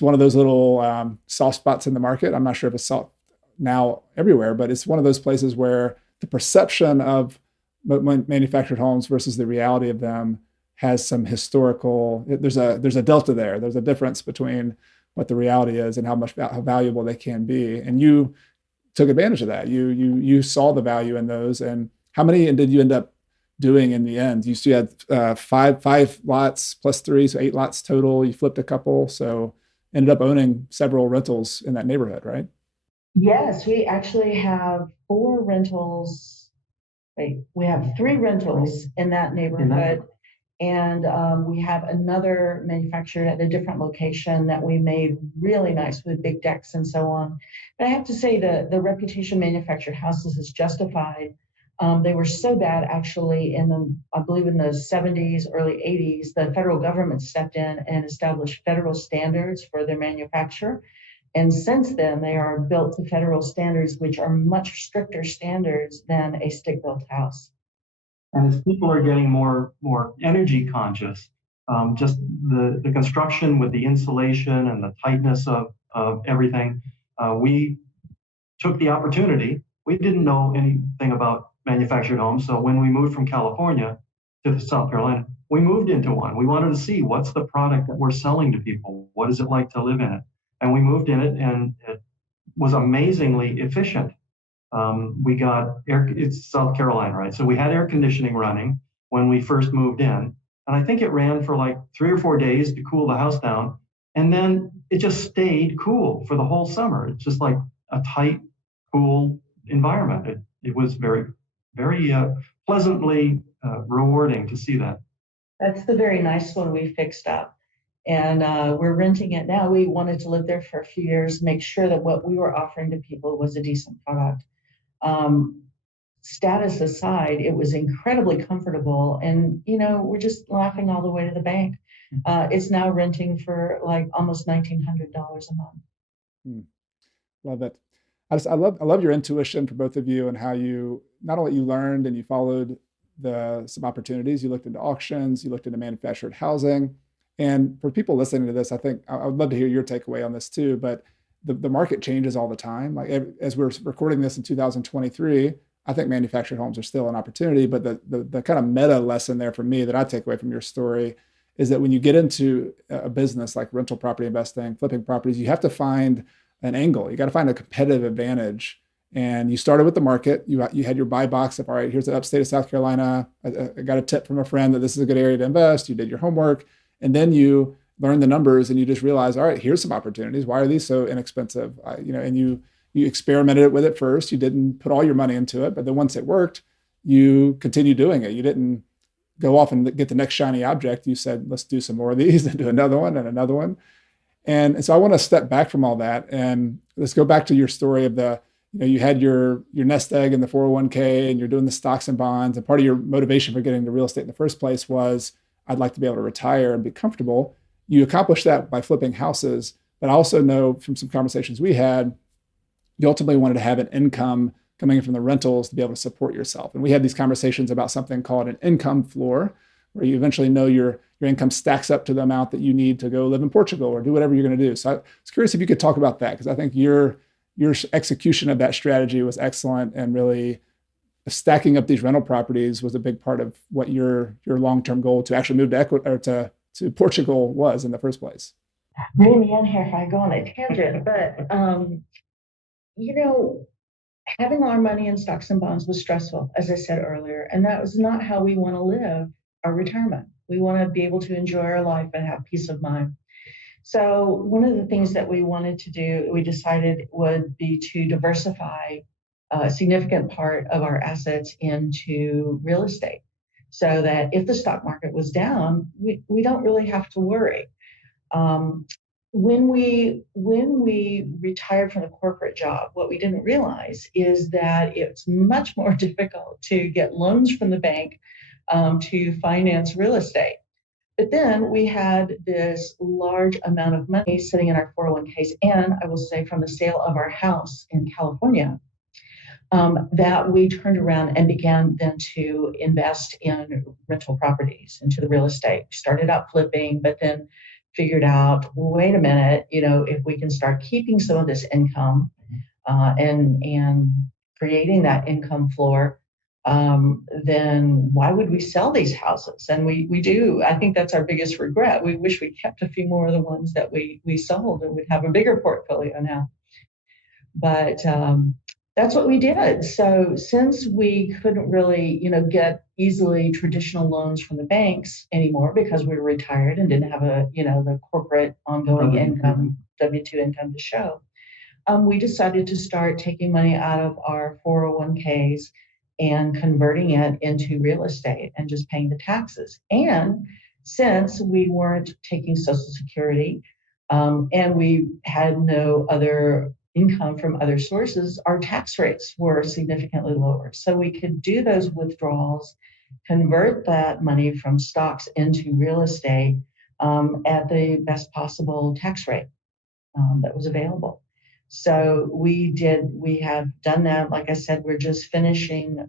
one of those little soft spots in the market. I'm not sure if it's soft now everywhere, but it's one of those places where the perception of manufactured homes versus the reality of them has some historical. There's a delta there. There's a difference between what the reality is and how valuable they can be. And you took advantage of that. You saw the value in those. And how many did you end up doing in the end? You still had five lots plus three, so 8 lots total. You flipped a couple, so ended up owning several rentals in that neighborhood, right? Yes, we actually have 4 rentals. Wait, we have 3 rentals in that neighborhood. And we have another manufactured at a different location that we made really nice with big decks and so on. But I have to say the reputation manufactured houses is justified. They were so bad actually I believe in the 70s, early 80s, the federal government stepped in and established federal standards for their manufacture. And since then, they are built to federal standards, which are much stricter standards than a stick-built house. And as people are getting more energy conscious, just the construction with the insulation and the tightness of everything, we took the opportunity. We didn't know anything about manufactured homes, so when we moved from California to South Carolina, we moved into one. We wanted to see what's the product that we're selling to people. What is it like to live in it? And we moved in it, and it was amazingly efficient. We got it's South Carolina, right? So we had air conditioning running when we first moved in. And I think it ran for like 3 or 4 days to cool the house down. And then it just stayed cool for the whole summer. It's just like a tight, cool environment. It was very, very pleasantly rewarding to see that. That's the very nice one we fixed up. And we're renting it now. We wanted to live there for a few years, make sure that what we were offering to people was a decent product. Status aside, it was incredibly comfortable. And, we're just laughing all the way to the bank. It's now renting for like almost $1,900 a month. Love it. I love your intuition for both of you and how you, not only you learned and you followed some opportunities, you looked into auctions, you looked into manufactured housing. And for people listening to this, I think I would love to hear your takeaway on this too, but the market changes all the time. Like as we're recording this in 2023, I think manufactured homes are still an opportunity, but the kind of meta lesson there for me that I take away from your story is that when you get into a business like rental property investing, flipping properties, you have to find an angle. You got to find a competitive advantage. And you started with the market. You had your buy box of, all right, here's the upstate of South Carolina. I got a tip from a friend that this is a good area to invest. You did your homework. And then you learn the numbers and you just realize, all right, here's some opportunities. Why are these so inexpensive? And you experimented with it first. You didn't put all your money into it, but then once it worked, you continued doing it. You didn't go off and get the next shiny object. You said, let's do some more of these and do another one and another one. And so I want to step back from all that and let's go back to your story of you had your nest egg in the 401k and you're doing the stocks and bonds. And part of your motivation for getting into real estate in the first place was, I'd like to be able to retire and be comfortable. You accomplished that by flipping houses. But I also know from some conversations we had, you ultimately wanted to have an income coming in from the rentals to be able to support yourself. And we had these conversations about something called an income floor, where you eventually know your income stacks up to the amount that you need to go live in Portugal or do whatever you're going to do. So I was curious if you could talk about that, because I think your execution of that strategy was excellent, and really stacking up these rental properties was a big part of what your long-term goal to actually move to Portugal was in the first place. Rein me in here if I go on a tangent, but having our money in stocks and bonds was stressful, as I said earlier, and that was not how we want to live our retirement. We want to be able to enjoy our life and have peace of mind. So one of the things that we wanted to do, we decided would be to diversify a significant part of our assets into real estate, so that if the stock market was down, we don't really have to worry. When we retired from the corporate job, what we didn't realize is that it's much more difficult to get loans from the bank to finance real estate. But then we had this large amount of money sitting in our 401ks, and I will say from the sale of our house in California, that we turned around and began then to invest in rental properties, into the real estate. We started out flipping, but then figured out, wait a minute, if we can start keeping some of this income and creating that income floor, then why would we sell these houses? And we do. I think that's our biggest regret. We wish we kept a few more of the ones that we sold, and we'd have a bigger portfolio now. But that's what we did. So since we couldn't really, get easily traditional loans from the banks anymore because we were retired and didn't have the corporate ongoing income, W-2 income to show, we decided to start taking money out of our 401ks and converting it into real estate and just paying the taxes. And since we weren't taking Social Security and we had no other income from other sources, our tax rates were significantly lower. So we could do those withdrawals, convert that money from stocks into real estate at the best possible tax rate that was available. So we have done that. Like I said, we're just finishing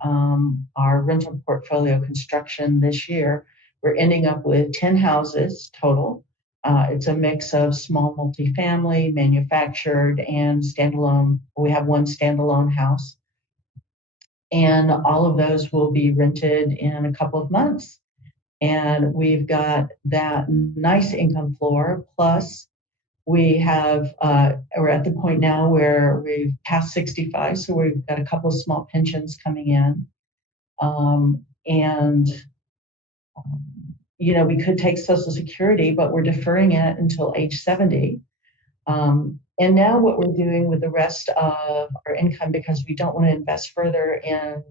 our rental portfolio construction this year. We're ending up with 10 houses total. It's a mix of small multifamily, manufactured, and standalone. We have one standalone house. And all of those will be rented in a couple of months. And we've got that nice income floor. Plus, we're at the point now where we've passed 65, so we've got a couple of small pensions coming in. We could take Social Security, but we're deferring it until age 70. And now what we're doing with the rest of our income, because we don't want to invest further in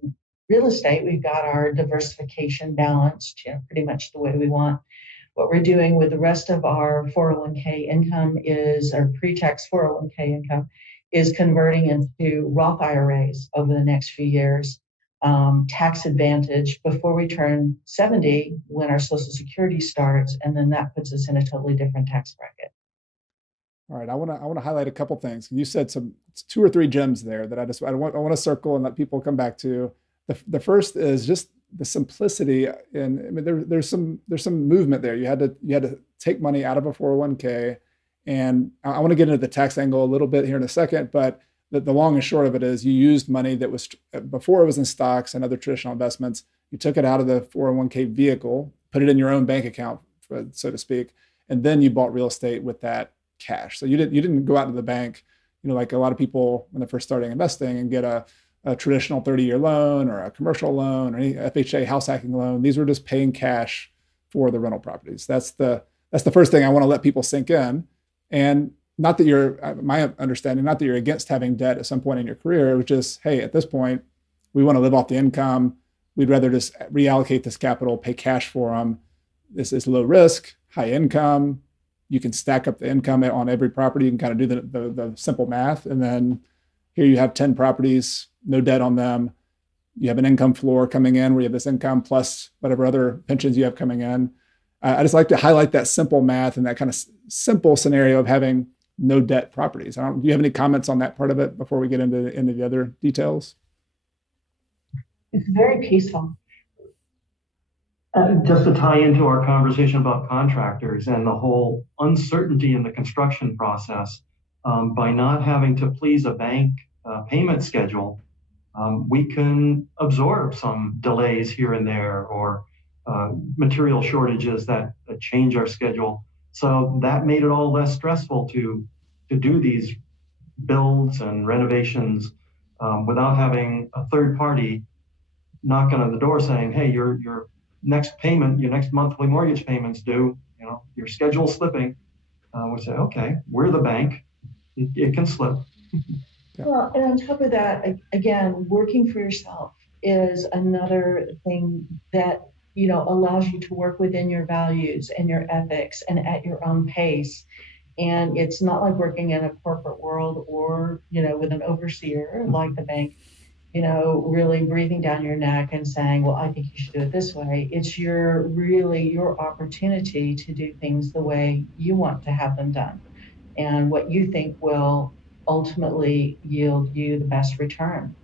real estate, we've got our diversification balanced, pretty much the way we want. What we're doing with the rest of our 401k income our pre-tax 401k income is converting into Roth IRAs over the next few years, tax advantage before we turn 70 when our Social Security starts, and then that puts us in a totally different tax bracket. All right, I want to highlight a couple things. You said two or three gems there that I want to circle and let people come back to. The first is just the simplicity, and I mean there's some movement there. You had to take money out of a 401k, and I want to get into the tax angle a little bit here in a second, but the long and short of it is you used money that was before it was in stocks and other traditional investments. You took it out of the 401k vehicle, put it in your own bank account, so to speak, and then you bought real estate with that cash. So you didn't go out to the bank, like a lot of people when they're first starting investing and get a traditional 30-year loan or a commercial loan or any FHA house hacking loan. These were just paying cash for the rental properties. That's the first thing I want to let people sink in. And not that my understanding, not that you're against having debt at some point in your career. It was just, hey, at this point, we want to live off the income. We'd rather just reallocate this capital, pay cash for them. This is low risk, high income. You can stack up the income on every property. You can kind of do the simple math. And then here you have 10 properties, no debt on them. You have an income floor coming in where you have this income plus whatever other pensions you have coming in. I just like to highlight that simple math and that kind of simple scenario of having no debt properties. Do you have any comments on that part of it before we get into the other details? It's very peaceful. Just to tie into our conversation about contractors and the whole uncertainty in the construction process, by not having to please a bank payment schedule, we can absorb some delays here and there or material shortages that change our schedule. So that made it all less stressful to do these builds and renovations without having a third party knocking on the door saying, hey, your next payment, your next monthly mortgage payment's due, your schedule's slipping. We say, okay, we're the bank. It can slip. Yeah. Well, and on top of that, again, working for yourself is another thing that, allows you to work within your values and your ethics and at your own pace. And it's not like working in a corporate world or, with an overseer like the bank, really breathing down your neck and saying, well, I think you should do it this way. It's your opportunity to do things the way you want to have them done and what you think will ultimately yield you the best return.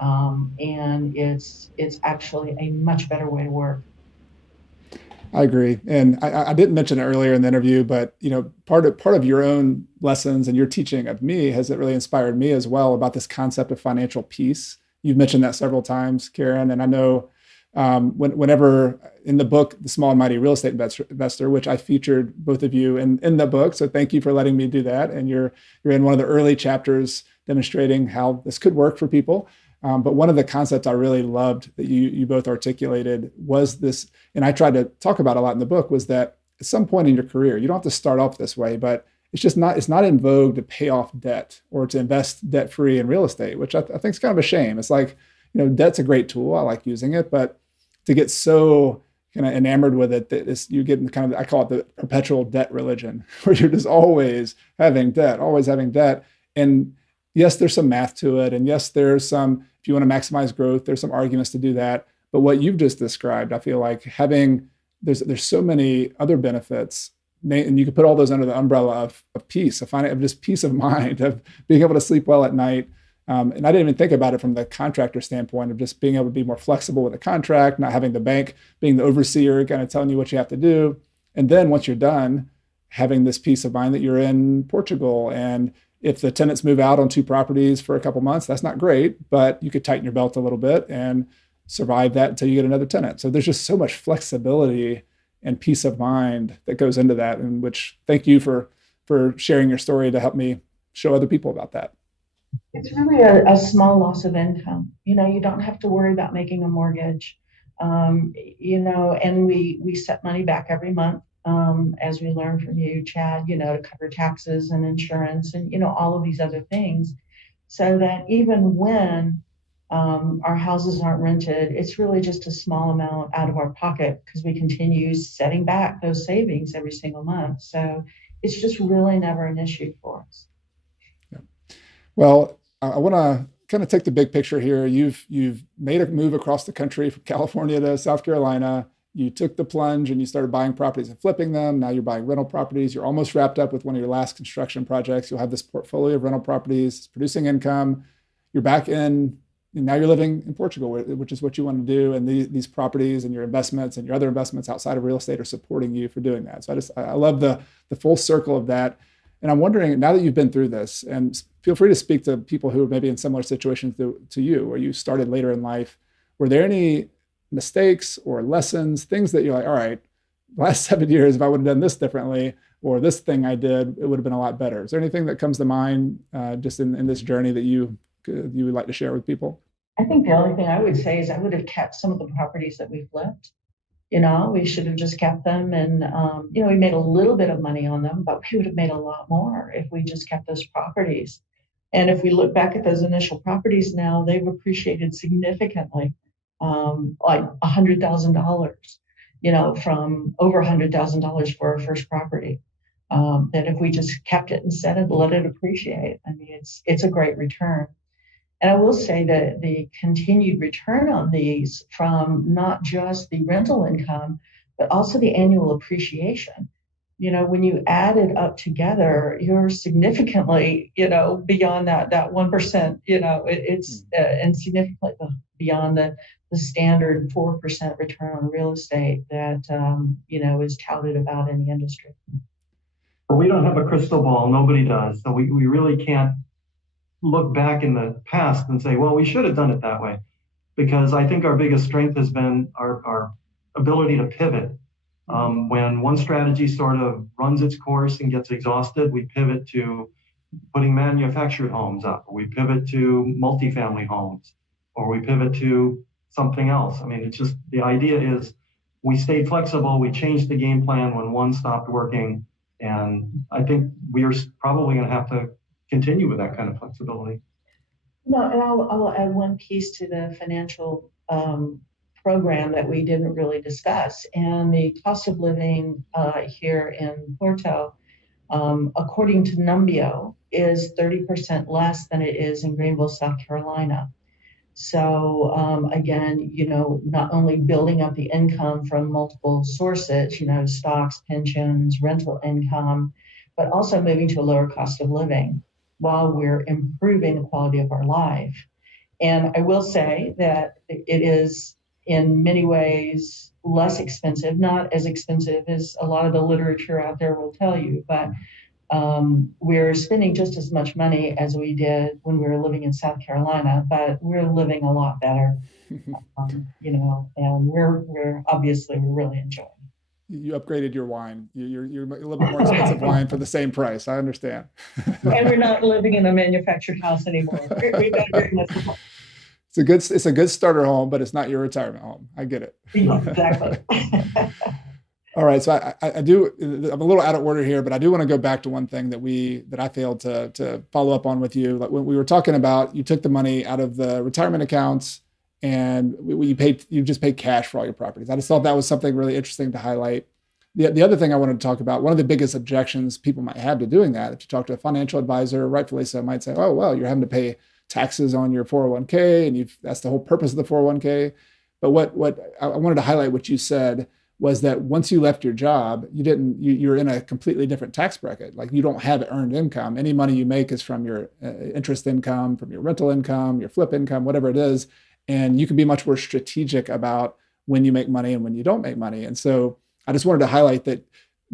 And it's actually a much better way to work. I agree. And I didn't mention it earlier in the interview, but part of your own lessons and your teaching of me has it really inspired me as well about this concept of financial peace. You've mentioned that several times, Karen, and I know whenever in the book, The Small and Mighty Real Estate Investor, which I featured both of you in the book. So thank you for letting me do that. And you're in one of the early chapters demonstrating how this could work for people. But one of the concepts I really loved that you both articulated was this, and I tried to talk about a lot in the book, was that at some point in your career, you don't have to start off this way, but it's not in vogue to pay off debt or to invest debt-free in real estate, which I think is kind of a shame. It's like, debt's a great tool. I like using it, but to get so kind of enamored with it that you get in kind of, I call it the perpetual debt religion, where you're just always having debt. And yes, there's some math to it. And yes, there's some, if you want to maximize growth, there's some arguments to do that. But what you've just described, I feel like there's so many other benefits, and you can put all those under the umbrella of peace, of just peace of mind, of being able to sleep well at night. And I didn't even think about it from the contractor standpoint of just being able to be more flexible with a contract, not having the bank being the overseer, kind of telling you what you have to do. And then once you're done, having this peace of mind that you're in Portugal. And if the tenants move out on 2 properties for a couple months, that's not great, but you could tighten your belt a little bit and survive that until you get another tenant. So there's just so much flexibility and peace of mind that goes into that. And which, thank you for sharing your story to help me show other people about that. It's really a small loss of income. You don't have to worry about making a mortgage. And we set money back every month, as we learned from you, Chad, to cover taxes and insurance and, all of these other things, so that even when our houses aren't rented, it's really just a small amount out of our pocket because we continue setting back those savings every single month. So it's just really never an issue for us. Well, I want to kind of take the big picture here. You've made a move across the country from California to South Carolina. You took the plunge and you started buying properties and flipping them. Now you're buying rental properties. You're almost wrapped up with one of your last construction projects. You'll have this portfolio of rental properties producing income. You're back in, and now you're living in Portugal, which is what you want to do. And these properties and your investments and your other investments outside of real estate are supporting you for doing that. So I love the full circle of that. And I'm wondering, now that you've been through this, and feel free to speak to people who are maybe in similar situations to you, or you started later in life, were there any mistakes or lessons, things that you're like, all right, the last 7 years, if I would have done this differently, or this thing I did, it would have been a lot better. Is there anything that comes to mind just in this journey that you would like to share with people? I think the only thing I would say is I would have kept some of the properties that we flipped. We should have just kept them, and we made a little bit of money on them, but we would have made a lot more if we just kept those properties. And if we look back at those initial properties now, they've appreciated significantly, like $100,000, from over $100,000 for our first property. That if we just kept it and set it, let it appreciate, I mean, it's a great return. And I will say that the continued return on these from not just the rental income, but also the annual appreciation. When you add it up together, you're significantly, beyond that 1%, it's and significantly beyond the standard 4% return on real estate that, is touted about in the industry. But we don't have a crystal ball. Nobody does. So we really can't look back in the past and say, well, we should have done it that way. Because I think our biggest strength has been our ability to pivot. When one strategy sort of runs its course and gets exhausted, we pivot to putting manufactured homes up, or we pivot to multifamily homes, or we pivot to something else. I mean, it's just, the idea is we stayed flexible, we changed the game plan when one stopped working, and I think we are probably going to have to continue with that kind of flexibility. No, and I'll add one piece to the financial program that we didn't really discuss. And the cost of living here in Porto, according to Numbeo, is 30% less than it is in Greenville, South Carolina. So again, not only building up the income from multiple sources, stocks, pensions, rental income, but also moving to a lower cost of living while we're improving the quality of our life. And I will say that it is in many ways less expensive, not as expensive as a lot of the literature out there will tell you, but we're spending just as much money as we did when we were living in South Carolina, but we're living a lot better, and we're obviously we're really enjoying. You upgraded your wine. You're a little bit more expensive wine for the same price. I understand. And we're not living in a manufactured house anymore. It's a good starter home, but it's not your retirement home. I get it. Exactly. All right. So I'm a little out of order here, but I do want to go back to one thing that I failed to follow up on with you. Like when we were talking about, you took the money out of the retirement accounts and you just paid cash for all your properties. I just thought that was something really interesting to highlight. The other thing I wanted to talk about, one of the biggest objections people might have to doing that, if you talk to a financial advisor, rightfully so, might say, oh, well, you're having to pay taxes on your 401k, and that's the whole purpose of the 401k. But what I wanted to highlight what you said was that once you left your job, you're in a completely different tax bracket. Like you don't have earned income. Any money you make is from your interest income, from your rental income, your flip income, whatever it is. And you can be much more strategic about when you make money and when you don't make money. And so I just wanted to highlight that.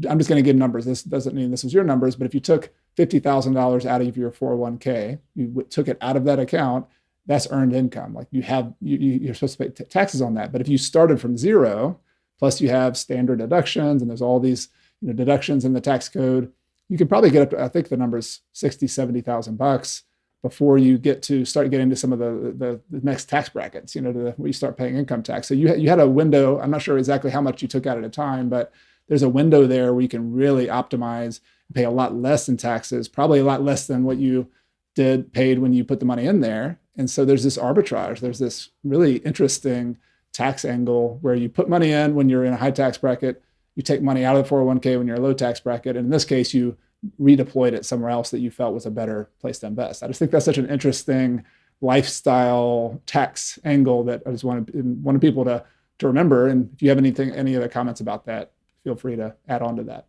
I'm just going to give numbers. This doesn't mean this is your numbers, but if you took $50,000 out of your 401k, you took it out of that account, that's earned income. Like you're supposed to pay taxes on that. But if you started from zero, plus you have standard deductions, and there's all these deductions in the tax code, you can probably get up to, I think the number's $60,000-$70,000 before you start getting to some of the next tax brackets, where you start paying income tax. So you had a window. I'm not sure exactly how much you took out at a time, but there's a window there where you can really optimize, pay a lot less in taxes, probably a lot less than what you paid when you put the money in there. And so there's this arbitrage. There's this really interesting tax angle where you put money in when you're in a high tax bracket, you take money out of the 401k when you're a low tax bracket. And in this case, you redeployed it somewhere else that you felt was a better place to invest. I just think that's such an interesting lifestyle tax angle that I just wanted people to remember. And if you have any other comments about that, feel free to add on to that.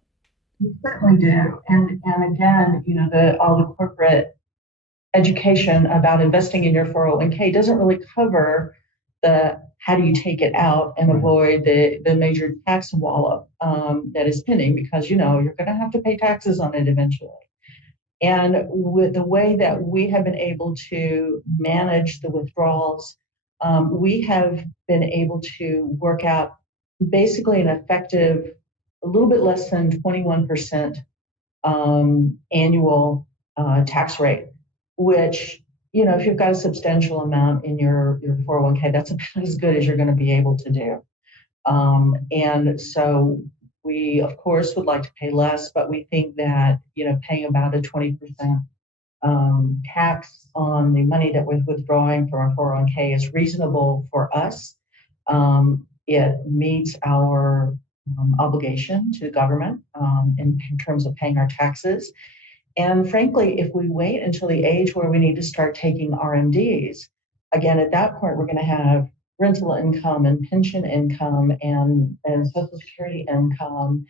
We certainly do. And again, all the corporate education about investing in your 401k doesn't really cover the how do you take it out and avoid the major tax wallop that is pending, because you're going to have to pay taxes on it eventually. And with the way that we have been able to manage the withdrawals, we have been able to work out basically an effective, a little bit less than 21% annual tax rate, which, if you've got a substantial amount in your 401k, that's about as good as you're going to be able to do. And so we, of course, would like to pay less, but we think that, paying about a 20% tax on the money that we're withdrawing from our 401k is reasonable for us. It meets our obligation to the government in terms of paying our taxes. And frankly, if we wait until the age where we need to start taking RMDs, again, at that point, we're going to have rental income and pension income and Social Security income.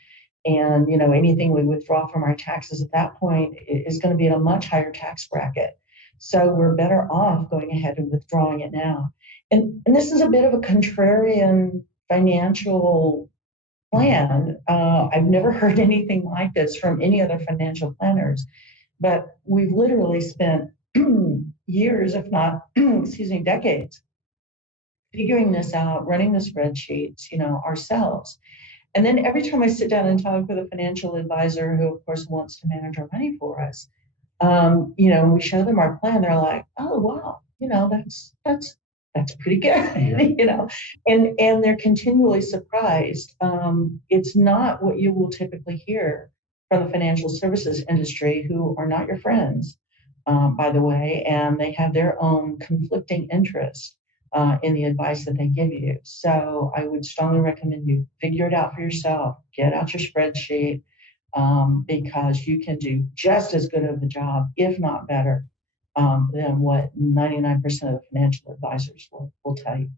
And, anything we withdraw from our taxes at that point is going to be in a much higher tax bracket. So we're better off going ahead and withdrawing it now. And this is a bit of a contrarian financial plan. I've never heard anything like this from any other financial planners, but we've literally spent years, if not, decades, figuring this out, running the spreadsheets, ourselves. And then every time I sit down and talk with a financial advisor who, of course, wants to manage our money for us, we show them our plan. They're like, "Oh, wow, that's pretty good," and they're continually surprised. It's not what you will typically hear from the financial services industry, who are not your friends, by the way, and they have their own conflicting interests in the advice that they give you. So I would strongly recommend you figure it out for yourself, get out your spreadsheet, because you can do just as good of a job, if not better, than what 99% of the financial advisors will tell you.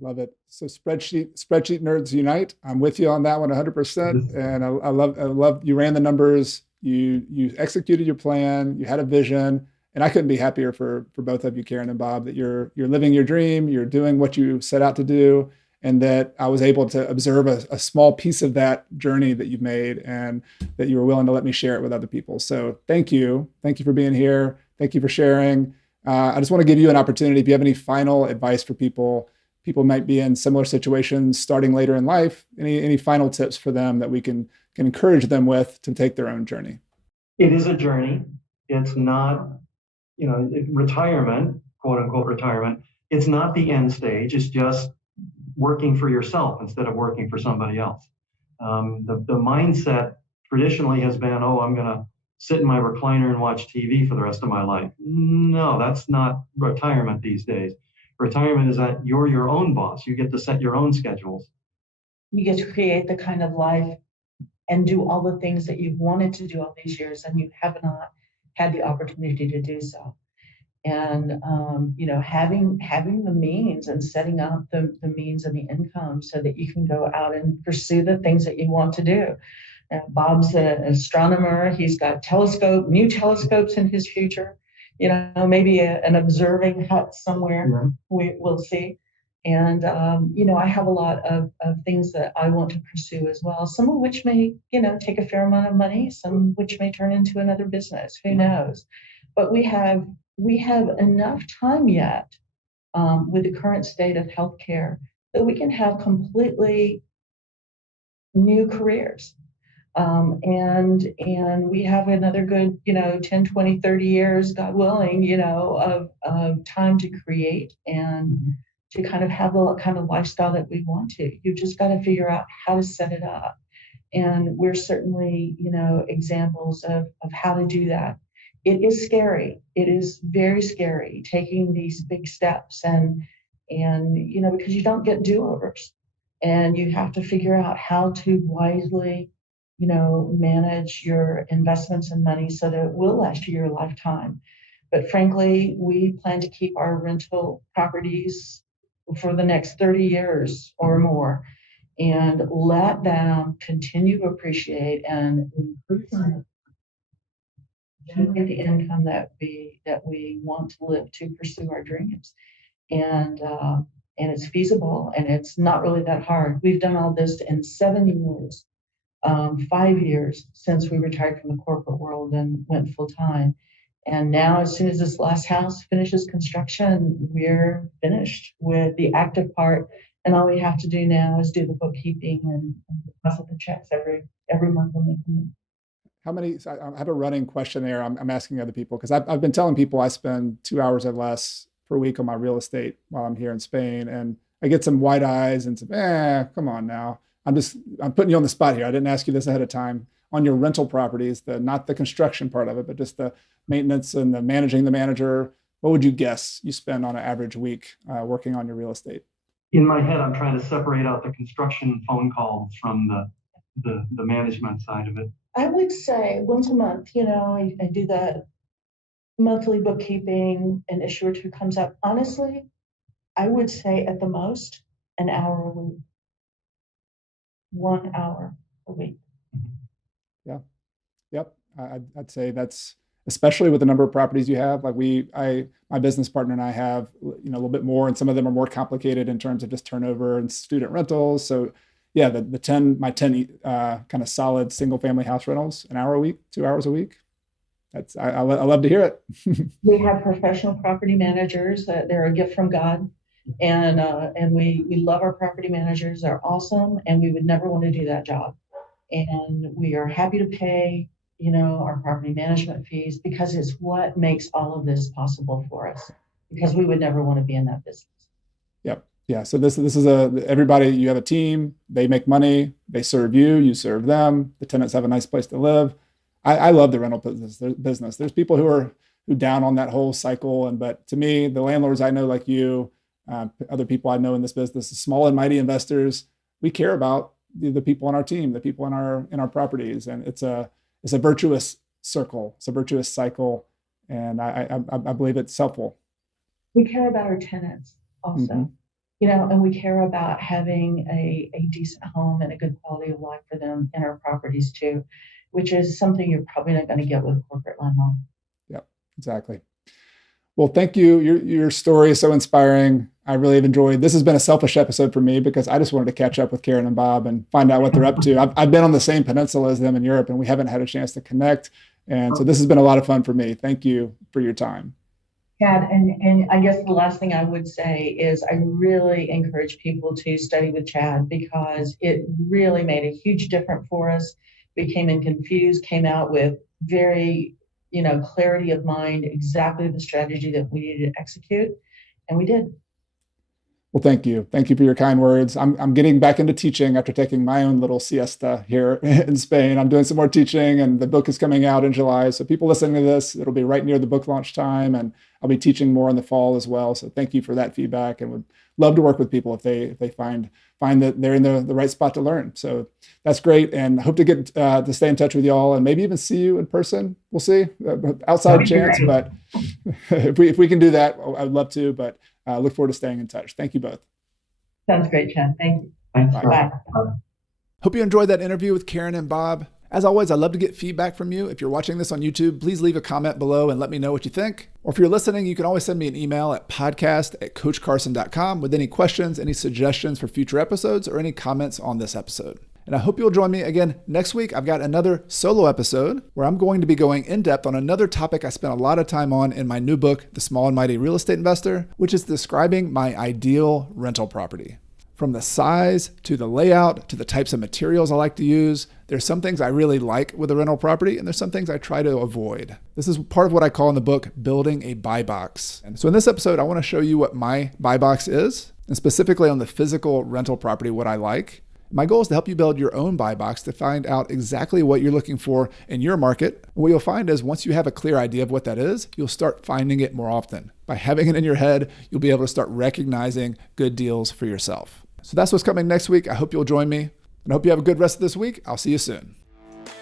Love it. So spreadsheet nerds unite. I'm with you on that one 100%. And I love you ran the numbers, you executed your plan, you had a vision, and I couldn't be happier for both of you, Karen and Bob, that you're living your dream, you're doing what you set out to do. and that I was able to observe a small piece of that journey that you've made, and that you were willing to let me share it with other people. So thank you. Thank you for being here. Thank you for sharing. I just want to give you an opportunity. If you have any final advice for people might be in similar situations starting later in life, any final tips for them that we can encourage them with to take their own journey? It is a journey. It's not, retirement, quote unquote retirement. It's not the end stage. It's just working for yourself instead of working for somebody else. The mindset traditionally has been, oh, I'm going to sit in my recliner and watch TV for the rest of my life. No, that's not retirement these days. Retirement is that you're your own boss. You get to set your own schedules. You get to create the kind of life and do all the things that you've wanted to do all these years, and you have not had the opportunity to do so. And having the means and setting up the means and the income so that you can go out and pursue the things that you want to do. Bob's an astronomer. He's got new telescopes in his future. Maybe an observing hut somewhere. Yeah. We'll see. And I have a lot of things that I want to pursue as well. Some of which may take a fair amount of money. Some which may turn into another business. Who knows? But we have enough time yet with the current state of healthcare that we can have completely new careers. And we have another good, 10, 20, 30 years, God willing, of time to create and to kind of have the kind of lifestyle that we want to. You've just got to figure out how to set it up. And we're certainly, examples of how to do that. It is scary. It is very scary taking these big steps and because you don't get do-overs, and you have to figure out how to wisely, manage your investments and money so that it will last you your lifetime. But frankly, we plan to keep our rental properties for the next 30 years or more and let them continue to appreciate and increase generate the income that we want to live to pursue our dreams. And it's feasible, and it's not really that hard. We've done all this in 7 years, 5 years since we retired from the corporate world and went full time. And now, as soon as this last house finishes construction, we're finished with the active part. And all we have to do now is do the bookkeeping and deposit the checks every month when they come in. How many? I have a running question there. I'm asking other people because I've been telling people I spend 2 hours or less per week on my real estate while I'm here in Spain, and I get some wide eyes and some, come on now. I'm putting you on the spot here. I didn't ask you this ahead of time. On your rental properties, not the construction part of it, but just the maintenance and the managing the manager, what would you guess you spend on an average week working on your real estate? In my head, I'm trying to separate out the construction phone calls from the management side of it. I would say once a month, I do that monthly bookkeeping, an issue or two comes up. Honestly, I would say at the most an hour a week. 1 hour a week. Yeah. Yep. I'd say that's, especially with the number of properties you have. Like my business partner and I have, a little bit more, and some of them are more complicated in terms of just turnover and student rentals. So yeah, my 10 kind of solid single family house rentals, an hour a week, 2 hours a week. I love to hear it. We have professional property managers that they're a gift from God. And we love our property managers. They're awesome, and we would never want to do that job. And we are happy to pay, our property management fees because it's what makes all of this possible for us. Because we would never want to be in that business. Yep. Yeah. So this is everybody. You have a team. They make money. They serve you. You serve them. The tenants have a nice place to live. I love the rental business. There's people who down on that whole cycle, but to me, the landlords I know, like you, other people I know in this business, the small and mighty investors, we care about the people on our team, the people in our properties, and it's a virtuous circle, it's a virtuous cycle, and I believe it's helpful. We care about our tenants also, and we care about having a decent home and a good quality of life for them in our properties too, which is something you're probably not going to get with a corporate landlord. Yep, exactly. Well, thank you. Your story is so inspiring. I really have enjoyed. This has been a selfish episode for me because I just wanted to catch up with Karen and Bob and find out what they're up to. I've been on the same peninsula as them in Europe, and we haven't had a chance to connect. And so this has been a lot of fun for me. Thank you for your time. Chad, and I guess the last thing I would say is I really encourage people to study with Chad because it really made a huge difference for us. We came in confused, came out with very, clarity of mind, exactly the strategy that we needed to execute, and we did. Well, thank you. Thank you for your kind words. I'm getting back into teaching after taking my own little siesta here in Spain. I'm doing some more teaching, and the book is coming out in July. So people listening to this, it'll be right near the book launch time, and I'll be teaching more in the fall as well. So thank you for that feedback, and would love to work with people if they find that they're in the right spot to learn. So that's great, and I hope to get to stay in touch with y'all and maybe even see you in person. We'll see. Outside chance, but if we can do that, I'd love to. But look forward to staying in touch. Thank you both. Sounds great, Chad. Thank you. Thanks. Bye. Hope you enjoyed that interview with Karen and Bob. As always, I'd love to get feedback from you. If you're watching this on YouTube, please leave a comment below and let me know what you think. Or if you're listening, you can always send me an email at podcast@coachcarson.com with any questions, any suggestions for future episodes, or any comments on this episode. And I hope you'll join me again next week. I've got another solo episode where I'm going to be going in depth on another topic I spent a lot of time on in my new book, The Small and Mighty Real Estate Investor, which is describing my ideal rental property. From the size to the layout to the types of materials I like to use, there's some things I really like with a rental property, and there's some things I try to avoid. This is part of what I call in the book, building a buy box. And so in this episode, I want to show you what my buy box is, and specifically on the physical rental property, what I like. My goal is to help you build your own buy box to find out exactly what you're looking for in your market. What you'll find is once you have a clear idea of what that is, you'll start finding it more often. By having it in your head, you'll be able to start recognizing good deals for yourself. So that's what's coming next week. I hope you'll join me, and I hope you have a good rest of this week. I'll see you soon.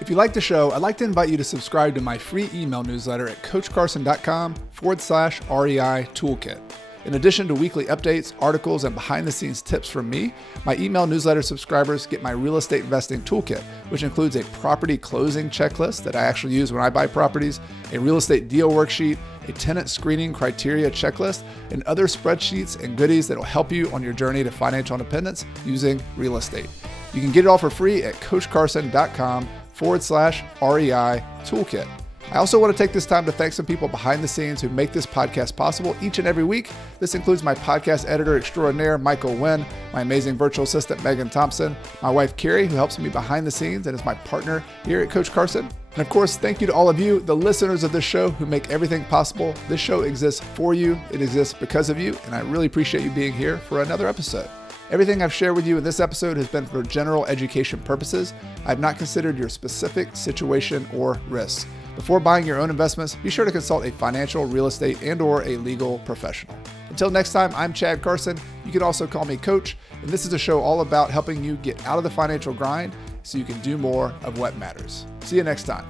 If you like the show, I'd like to invite you to subscribe to my free email newsletter at coachcarson.com/REI toolkit. In addition to weekly updates, articles, and behind-the-scenes tips from me, my email newsletter subscribers get my real estate investing toolkit, which includes a property closing checklist that I actually use when I buy properties, a real estate deal worksheet, a tenant screening criteria checklist, and other spreadsheets and goodies that will help you on your journey to financial independence using real estate. You can get it all for free at coachcarson.com/REI toolkit. I also want to take this time to thank some people behind the scenes who make this podcast possible each and every week. This includes my podcast editor extraordinaire, Michael Wynn, my amazing virtual assistant, Megan Thompson, my wife, Carrie, who helps me behind the scenes and is my partner here at Coach Carson. And of course, thank you to all of you, the listeners of this show who make everything possible. This show exists for you. It exists because of you. And I really appreciate you being here for another episode. Everything I've shared with you in this episode has been for general education purposes. I have not considered your specific situation or risks. Before buying your own investments, be sure to consult a financial, real estate, and/or a legal professional. Until next time, I'm Chad Carson. You can also call me Coach, and this is a show all about helping you get out of the financial grind so you can do more of what matters. See you next time.